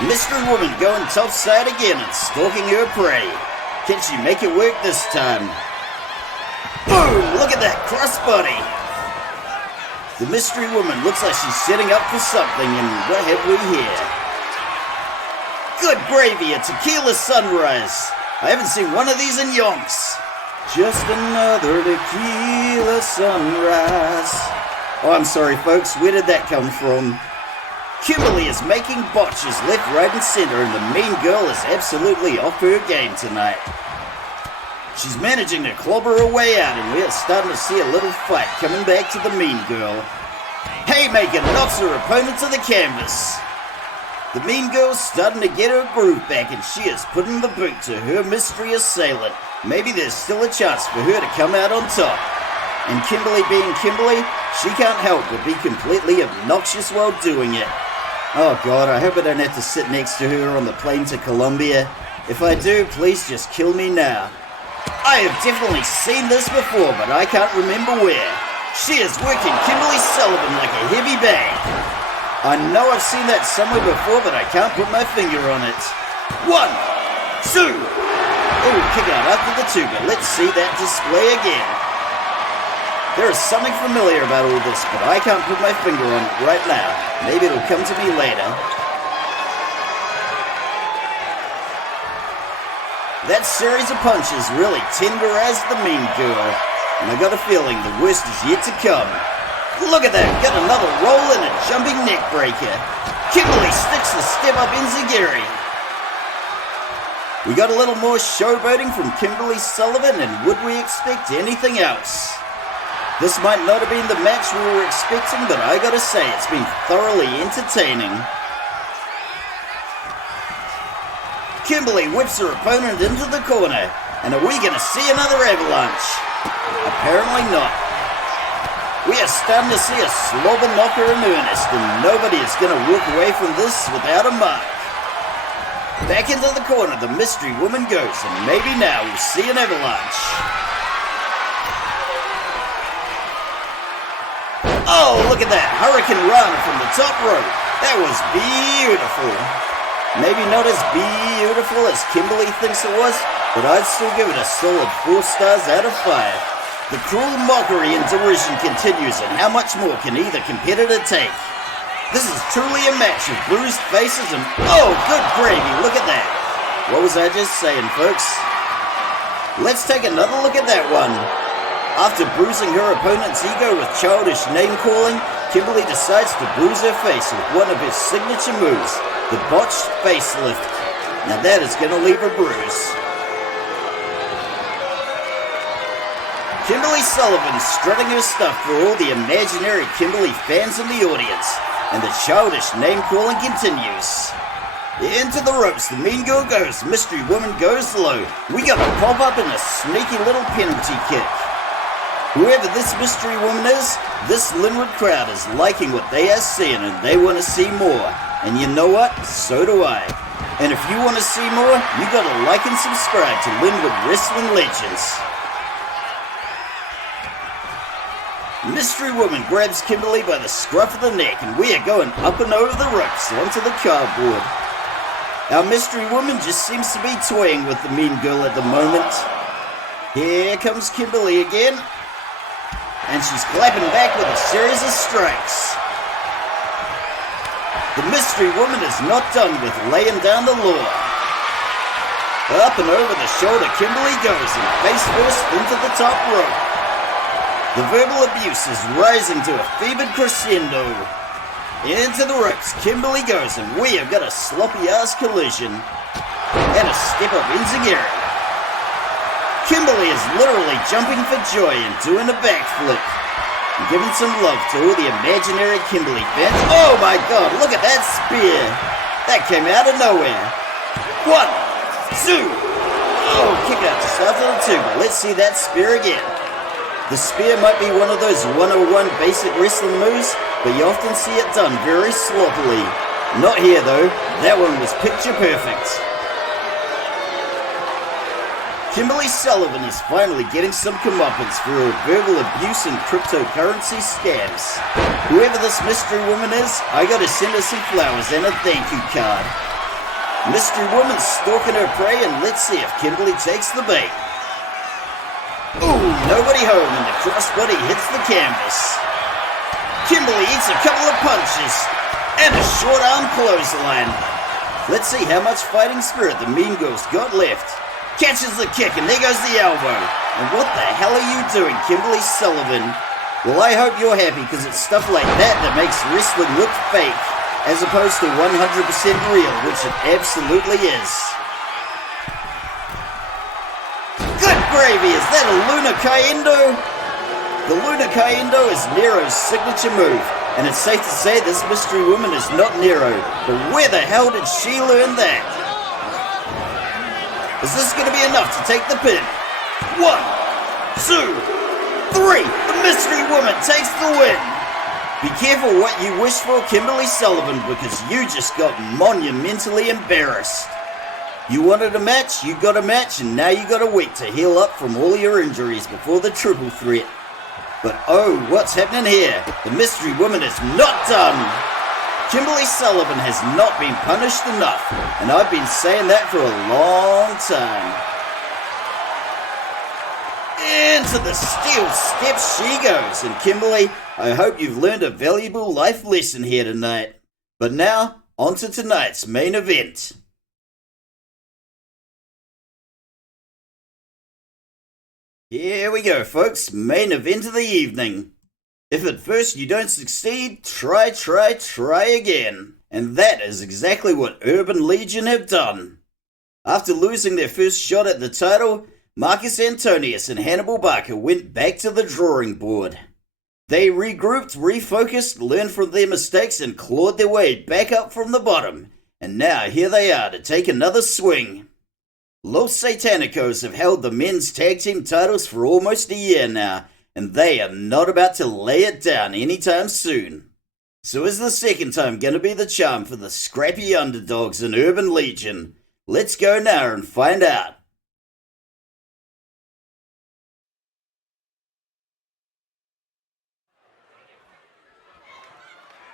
Mystery woman going topside again and stalking her prey. Can she make it work this time? Boom! Look at that crossbody! The mystery woman looks like she's setting up for something, and what have we here? Good gravy, a tequila sunrise! I haven't seen one of these in yonks. Just another tequila sunrise. Oh, I'm sorry, folks. Where did that come from? Kimberly is making botches left, right, and center, and the mean girl is absolutely off her game tonight. She's managing to clobber her way out, and we're starting to see a little fight coming back to the mean girl. Haymaker knocks her opponent to the canvas. The mean girl's starting to get her groove back, and she is putting the boot to her mystery assailant. Maybe there's still a chance for her to come out on top. And Kimberly being Kimberly, she can't help but be completely obnoxious while doing it. Oh God, I hope I don't have to sit next to her on the plane to Colombia. If I do, please just kill me now. I have definitely seen this before, but I can't remember where. She is working Kimberly Sullivan like a heavy bag. I know I've seen that somewhere before, but I can't put my finger on it. 1, 2. Oh, kick out after the 2, but let's see that display again. There is something familiar about all this, but I can't put my finger on it right now. Maybe it'll come to me later. That series of punches really tenderized the mean girl, and I got a feeling the worst is yet to come. Look at that, got another roll and a jumping neck breaker. Kimberly sticks the step up enziguri. We got a little more showboating from Kimbery Sullivan, and would we expect anything else? This might not have been the match we were expecting, but I gotta say, it's been thoroughly entertaining. Kimberly whips her opponent into the corner, and are we gonna see another avalanche? Apparently not. We are starting to see a slobber knocker in earnest, and nobody is gonna walk away from this without a mark. Back into the corner, the mystery woman goes, and maybe now we'll see an avalanche. Oh, look at that, Hurricane Run from the top rope. That was beautiful. Maybe not as beautiful as Kimberly thinks it was, but I'd still give it a solid 4 stars out of 5. The cruel mockery and derision continues, and how much more can either competitor take? This is truly a match of bruised faces and... oh, good gravy, look at that. What was I just saying, folks? Let's take another look at that one. After bruising her opponent's ego with childish name-calling, Kimberly decides to bruise her face with one of his signature moves, the botched facelift. Now that is going to leave a bruise. Kimbery Sullivan strutting her stuff for all the imaginary Kimberly fans in the audience, and the childish name-calling continues. Into the ropes, the mean girl goes, mystery woman goes low. We got a pop-up and a sneaky little penalty kick. Whoever this mystery woman is, this Linwood crowd is liking what they are seeing, and they want to see more. And you know what? So do I. And if you want to see more, you gotta like and subscribe to Linwood Wrestling Legends. Mystery woman grabs Kimberly by the scruff of the neck, and we are going up and over the ropes onto the cardboard. Our mystery woman just seems to be toying with the mean girl at the moment. Here comes Kimberly again, and she's clapping back with a series of strikes. The mystery woman is not done with laying down the law. Up and over the shoulder Kimberly goes, and face first into the top rope. The verbal abuse is rising to a fevered crescendo. Into the ropes Kimberly goes, and we have got a sloppy-ass collision. And a step-up enziguri. Kimberly is literally jumping for joy and doing a backflip. And giving some love to all the imaginary Kimberly fans. Oh my god, look at that spear! That came out of nowhere. 1, 2. Oh, kick out just after the 2, but let's see that spear again. The spear might be one of those 101 basic wrestling moves, but you often see it done very sloppily. Not here though, that one was picture perfect. Kimbery Sullivan is finally getting some comeuppance for her verbal abuse and cryptocurrency scams. Whoever this mystery woman is, I gotta send her some flowers and a thank you card. Mystery woman's stalking her prey, and let's see if Kimberly takes the bait. Ooh, nobody home, and the crossbody hits the canvas. Kimberly eats a couple of punches, and a short arm clothesline. Let's see how much fighting spirit the mean girl's got left. Catches the kick, and there goes the elbow. And what the hell are you doing, Kimbery Sullivan? Well, I hope you're happy, because it's stuff like that that makes wrestling look fake, as opposed to 100% real, which it absolutely is. Good gravy, is that a Luna Cayendo? The Luna Cayendo is Nero's signature move, and it's safe to say this mystery woman is not Nero, but where the hell did she learn that? Is this going to be enough to take the pin? 1, 2, 3. The mystery woman takes the win. Be careful what you wish for, Kimbery Sullivan, because you just got monumentally embarrassed. You wanted a match, you got a match, and now you got a week to heal up from all your injuries before the triple threat. But oh, what's happening here? The mystery woman is not done. Kimbery Sullivan has not been punished enough, and I've been saying that for a long time. Into the steel steps she goes. And Kimberly, I hope you've learned a valuable life lesson here tonight. But now, on to tonight's main event. Here we go, folks. Main event of the evening. If at first you don't succeed, try again. And that is exactly what Urban Legion have done. After losing their first shot at the title, Marcus Antonius and Hannibal Barker went back to the drawing board. They regrouped, refocused, learned from their mistakes, and clawed their way back up from the bottom. And now here they are to take another swing. Los Satanicos have held the men's tag team titles for almost a year now, and they are not about to lay it down anytime soon. So is the second time going to be the charm for the scrappy underdogs in Urban Legion? Let's go now and find out.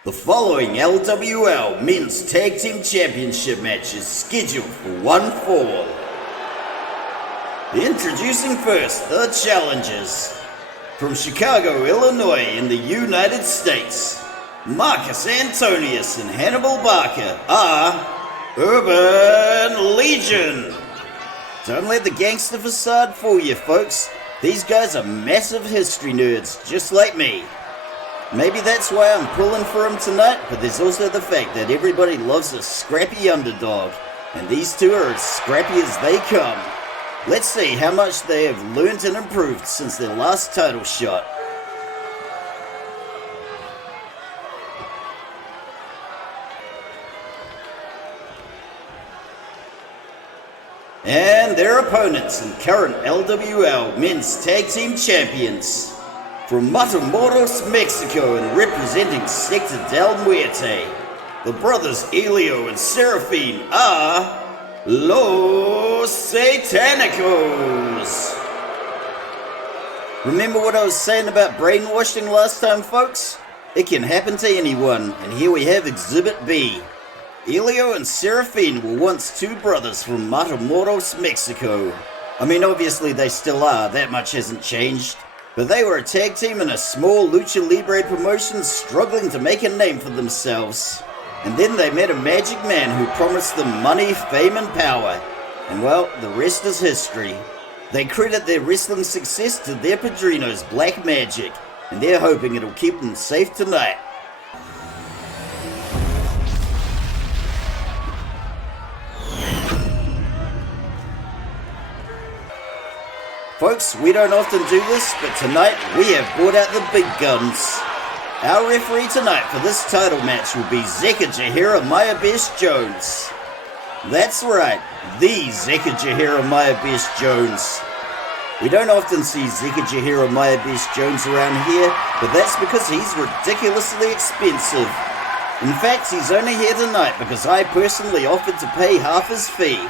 The following LWL Men's Tag Team Championship match is scheduled for one fall. Introducing first, the challengers. From Chicago, Illinois in the United States, Marcus Antonius and Hannibal Barker are Urban Legion. Don't let the gangster facade fool you, folks. These guys are massive history nerds, just like me. Maybe that's why I'm pulling for them tonight, but there's also the fact that everybody loves a scrappy underdog, and these two are as scrappy as they come. Let's see how much they have learned and improved since their last title shot. And their opponents and current LWL Men's Tag Team Champions. From Matamoros, Mexico, and representing Sector del Muerte, the brothers Elio and Seraphine are Los Satanicos. Remember what I was saying about brainwashing last time, folks? It can happen to anyone, and here we have Exhibit B. Elio and Seraphine were once two brothers from Matamoros, Mexico. I mean, obviously they still are, that much hasn't changed. But they were a tag team in a small Lucha Libre promotion struggling to make a name for themselves. And then they met a magic man who promised them money, fame, and power. And well, the rest is history. They credit their wrestling success to their padrino's black magic, and they're hoping it'll keep them safe tonight. Folks, we don't often do this, but tonight we have brought out the big guns. Our referee tonight for this title match will be Zeka Jahira Mayabesh Jones. That's right, the Zeka Jahira Mayabesh Jones. We don't often see Zeka Jahira Mayabesh Jones around here, but that's because he's ridiculously expensive. In fact, he's only here tonight because I personally offered to pay half his fee.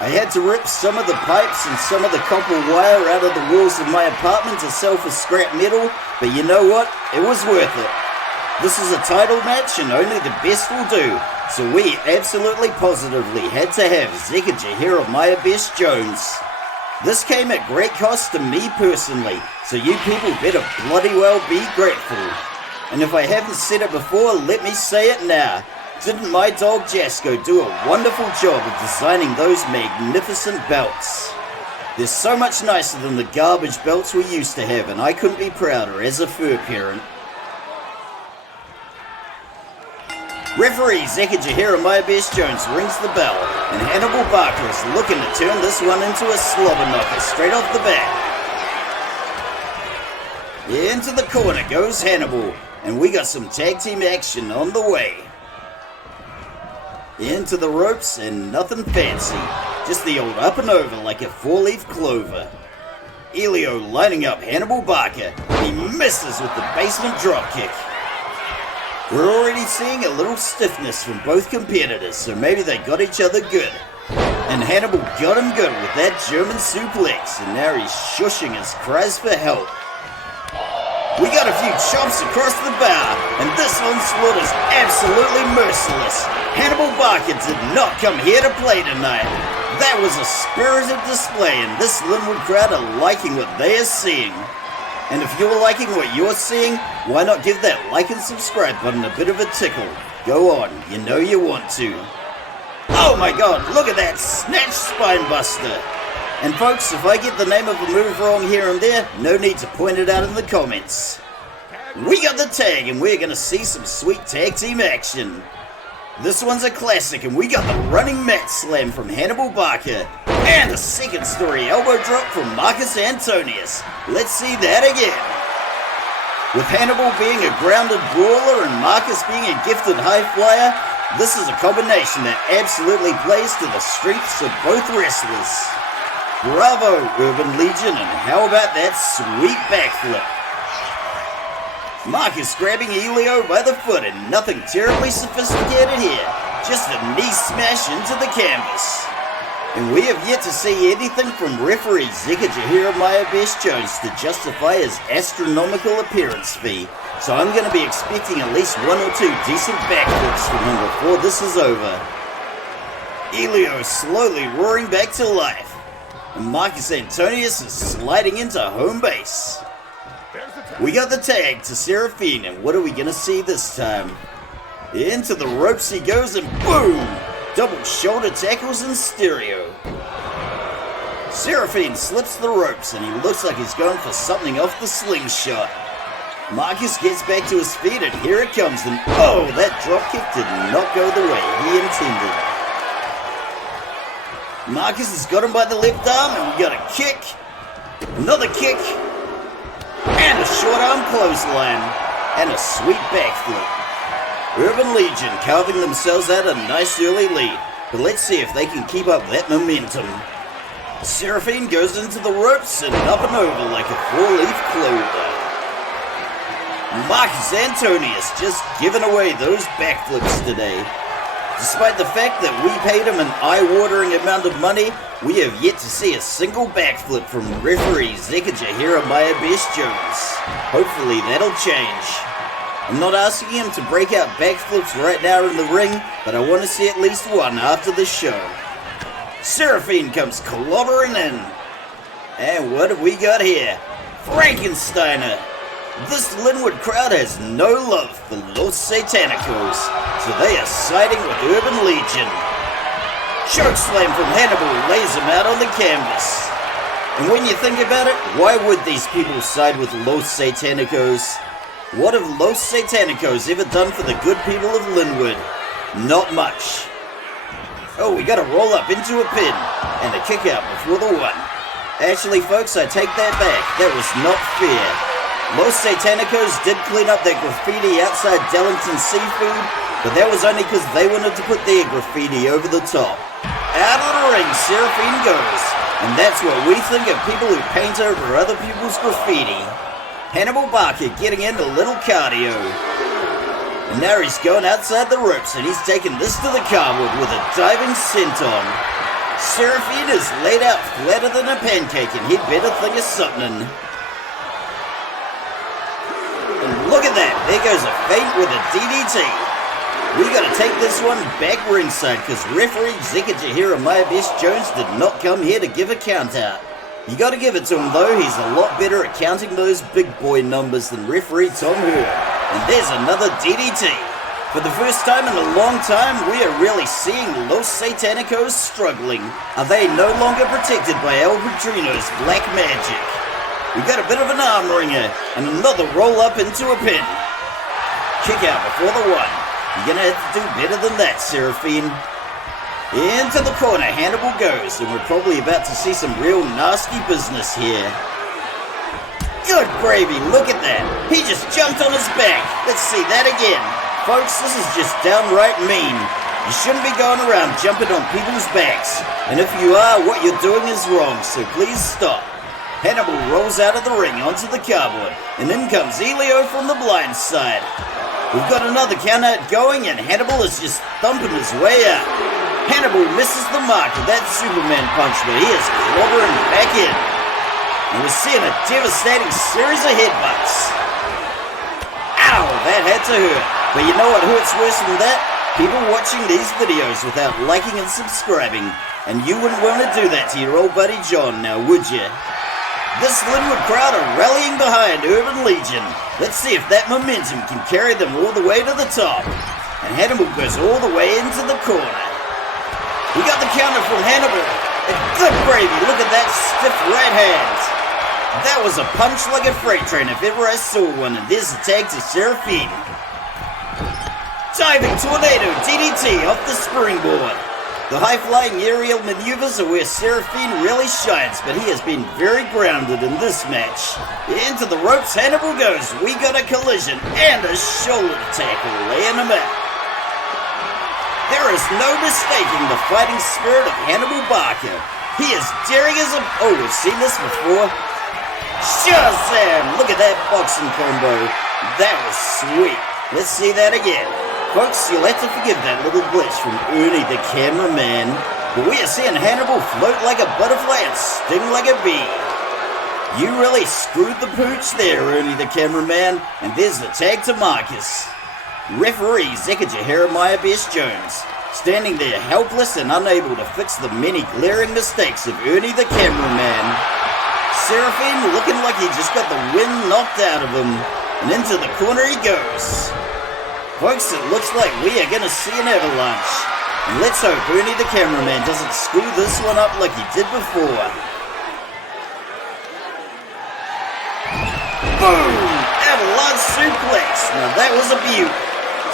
I had to rip some of the pipes and some of the copper wire out of the walls of my apartment to sell for scrap metal, but you know what? It was worth it. This is a title match and only the best will do, so we absolutely positively had to have Zeka Jahira Mayabesh Jones. This came at great cost to me personally, so you people better bloody well be grateful. And if I haven't said it before, let me say it now. Didn't my dog Jasco do a wonderful job of designing those magnificent belts? They're so much nicer than the garbage belts we used to have, and I couldn't be prouder as a fur parent. Referee Zeka Jahira Mayabesh Jones rings the bell, and Hannibal Barker is looking to turn this one into a slobber knocker straight off the bat. Into the corner goes Hannibal, and we got some tag team action on the way. Into the ropes and nothing fancy, just the old up and over like a four-leaf clover. Elio lining up Hannibal Barker, and he misses with the basement dropkick. We're already seeing a little stiffness from both competitors, so maybe they got each other good. And Hannibal got him good with that German suplex, and now he's shushing his cries for help. We got a few chops across the bar, and this onslaught is absolutely merciless. Hannibal Barker did not come here to play tonight. That was a spirited display, and this Linwood crowd are liking what they are seeing. And if you're liking what you're seeing, why not give that like and subscribe button a bit of a tickle? Go on, you know you want to. Oh my god, look at that snatch spine buster! And folks, if I get the name of a move wrong here and there, no need to point it out in the comments. We got the tag, and we're gonna see some sweet tag team action. This one's a classic, and we got the running mat slam from Hannibal Barker. And a second story elbow drop from Marcus Antonius. Let's see that again. With Hannibal being a grounded brawler and Marcus being a gifted high flyer, this is a combination that absolutely plays to the strengths of both wrestlers. Bravo, Urban Legion, and how about that sweet backflip? Marcus grabbing Elio by the foot, and nothing terribly sophisticated here. Just a knee smash into the canvas. And we have yet to see anything from referee Zika Jeremiah Jones to justify his astronomical appearance fee. So I'm going to be expecting at least one or two decent backflips from him before this is over. Elio slowly roaring back to life. And Marcus Antonius is sliding into home base. We got the tag to Seraphine, and what are we going to see this time? Into the ropes he goes, and boom! Double shoulder tackles in stereo. Seraphine slips the ropes, and he looks like he's going for something off the slingshot. Marcus gets back to his feet, and here it comes, and oh, that dropkick did not go the way he intended. Marcus has got him by the left arm, and we got a kick, another kick, and a short arm clothesline, and a sweet backflip. Urban Legion carving themselves out a nice early lead, but let's see if they can keep up that momentum. Seraphine goes into the ropes and up and over like a four-leaf clover. Marcus Antonius just giving away those backflips today. Despite the fact that we paid him an eye-watering amount of money, we have yet to see a single backflip from referee Zika Jeremiah Jones. Hopefully that'll change. I'm not asking him to break out backflips right now in the ring, but I want to see at least one after the show. Seraphine comes clobbering in. And what have we got here? Frankensteiner. This Linwood crowd has no love for Los Satanicos, so they are siding with Urban Legion. Chokeslam from Hannibal lays him out on the canvas. And when you think about it, why would these people side with Los Satanicos? What have Los Satanicos ever done for the good people of Linwood? Not much. Oh, we gotta roll up into a pin, and a kick out before the one. Actually, folks, I take that back. That was not fair. Los Satanicos did clean up that graffiti outside Dellington Seafood, but that was only because they wanted to put their graffiti over the top. Out of the ring, Seraphine goes, and that's what we think of people who paint over other people's graffiti. Hannibal Barker getting in a little cardio. And now he's going outside the ropes, and he's taking this to the cardboard with a diving senton. Seraphine is laid out flatter than a pancake, and he'd better think of something. And look at that, there goes a feint with a DDT. We gotta take this one back ringside, because referee Zika Jeremiah Jones did not come here to give a count out. You gotta give it to him though, he's a lot better at counting those big boy numbers than referee Tom Hur. And there's another DDT. For the first time in a long time, we are really seeing Los Satanicos struggling. Are they no longer protected by El Padrino's black magic? We got a bit of an arm wringer, and another roll up into a pin. Kick out before the one. You're gonna have to do better than that, Seraphine. Into the corner, Hannibal goes, and we're probably about to see some real nasty business here. Good gravy, look at that. He just jumped on his back. Let's see that again. Folks, this is just downright mean. You shouldn't be going around jumping on people's backs. And if you are, what you're doing is wrong, so please stop. Hannibal rolls out of the ring onto the cardboard, and in comes Elio from the blind side. We've got another count out going, and Hannibal is just thumping his way out. Hannibal misses the mark of that Superman punch, but he is clobbering back in. And we're seeing a devastating series of headbutts. Ow, that had to hurt. But you know what hurts worse than that? People watching these videos without liking and subscribing. And you wouldn't want to do that to your old buddy John now, would you? This Linwood crowd are rallying behind Urban Legion. Let's see if that momentum can carry them all the way to the top. And Hannibal goes all the way into the corner. We got the counter from Hannibal. And good gravy, look at that stiff right hand. That was a punch like a freight train if ever I saw one. And there's a tag to Seraphine. Diving tornado DDT off the springboard. The high-flying aerial maneuvers are where Seraphine really shines, but he has been very grounded in this match. Into the ropes Hannibal goes. We got a collision and a shoulder tackle, laying him out. There is no mistaking the fighting spirit of Hannibal Barker. He is daring as a... Oh, we've seen this before. Shazam! Look at that boxing combo. That was sweet. Let's see that again. Folks, you'll have to forgive that little glitch from Ernie the cameraman, but we are seeing Hannibal float like a butterfly and sting like a bee. You really screwed the pooch there, Ernie the cameraman, and there's the tag to Marcus. Referee Zecca Jeremiah Best Jones, standing there helpless and unable to fix the many glaring mistakes of Ernie the cameraman. Seraphine looking like he just got the wind knocked out of him, and into the corner he goes. Folks, it looks like we are going to see an avalanche. And let's hope Ernie the cameraman doesn't screw this one up like he did before. Boom! Avalanche suplex. Now that was a beaut.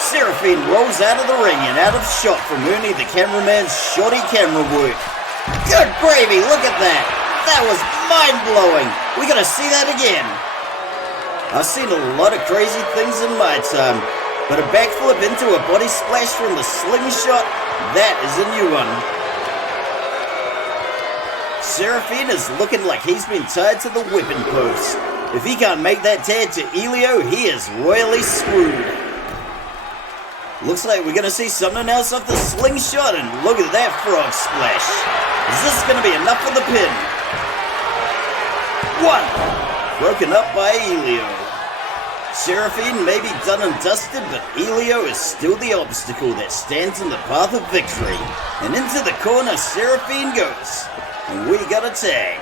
Seraphine rolls out of the ring and out of shot from Ernie the cameraman's shoddy camera work. Good gravy, look at that. That was mind-blowing. We got to see that again. I've seen a lot of crazy things in my time. But a backflip into a body splash from the slingshot, that is a new one. Seraphine is looking like he's been tied to the whipping post. If he can't make that tag to Elio, he is royally screwed. Looks like we're going to see something else off the slingshot, and look at that frog splash. Is this going to be enough for the pin? One. Broken up by Elio. Seraphine may be done and dusted, but Elio is still the obstacle that stands in the path of victory. And into the corner Seraphine goes. And we got a tag.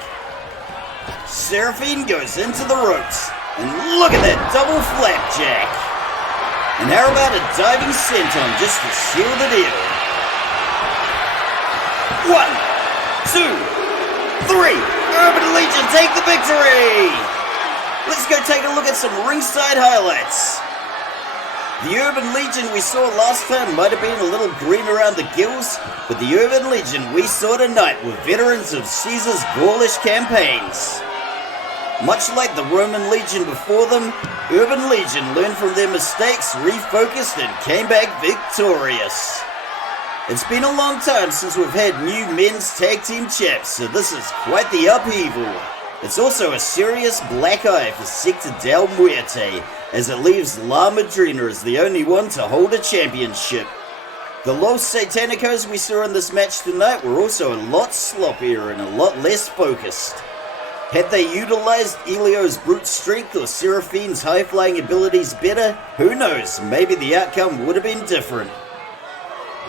Seraphine goes into the ropes. And look at that double flapjack. And how about a diving senton just to seal the deal? 1, 2, 3. Urban Legion take the victory! Let's go take a look at some ringside highlights. The Urban Legion we saw last time might have been a little green around the gills, but the Urban Legion we saw tonight were veterans of Caesar's Gaulish campaigns. Much like the Roman Legion before them, Urban Legion learned from their mistakes, refocused, and came back victorious. It's been a long time since we've had new men's tag team chaps, so this is quite the upheaval. It's also a serious black eye for Sector Del Muerte, as it leaves La Madrina as the only one to hold a championship. The Los Satanicos we saw in this match tonight were also a lot sloppier and a lot less focused. Had they utilized Elio's brute strength or Seraphine's high-flying abilities better, who knows, maybe the outcome would have been different.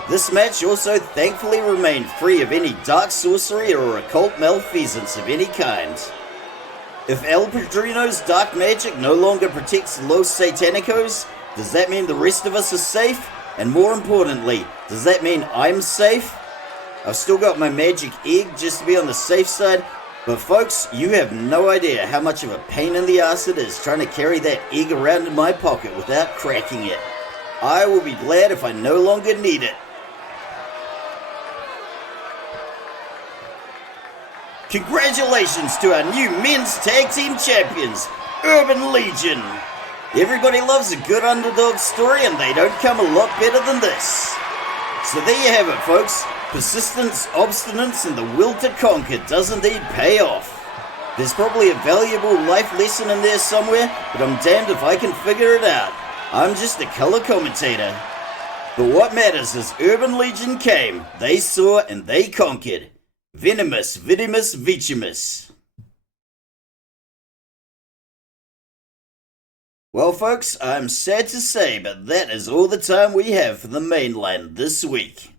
This match also thankfully remained free of any dark sorcery or occult malfeasance of any kind. If El Padrino's dark magic no longer protects Los Satanicos, does that mean the rest of us are safe? And more importantly, does that mean I'm safe? I've still got my magic egg just to be on the safe side, but folks, you have no idea how much of a pain in the ass it is trying to carry that egg around in my pocket without cracking it. I will be glad if I no longer need it. Congratulations to our new men's tag team champions, Urban Legion. Everybody loves a good underdog story, and they don't come a lot better than this. So there you have it, folks. Persistence, obstinance, and the will to conquer does indeed pay off. There's probably a valuable life lesson in there somewhere, but I'm damned if I can figure it out. I'm just a color commentator. But what matters is Urban Legion came, they saw, and they conquered. Venomous, Vidimus, Vicimus. Well, folks, I'm sad to say, but that is all the time we have for the mainline this week.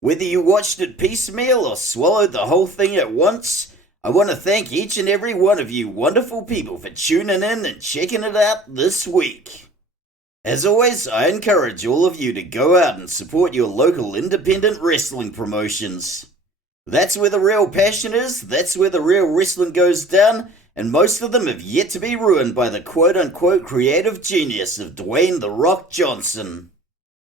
Whether you watched it piecemeal or swallowed the whole thing at once, I want to thank each and every one of you wonderful people for tuning in and checking it out this week. As always, I encourage all of you to go out and support your local independent wrestling promotions. That's where the real passion is, that's where the real wrestling goes down, and most of them have yet to be ruined by the quote-unquote creative genius of Dwayne "The Rock" Johnson.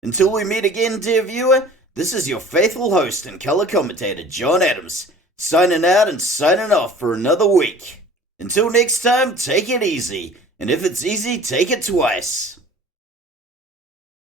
Until we meet again, dear viewer, this is your faithful host and color commentator, John Adams, signing out and signing off for another week. Until next time, take it easy, and if it's easy, take it twice.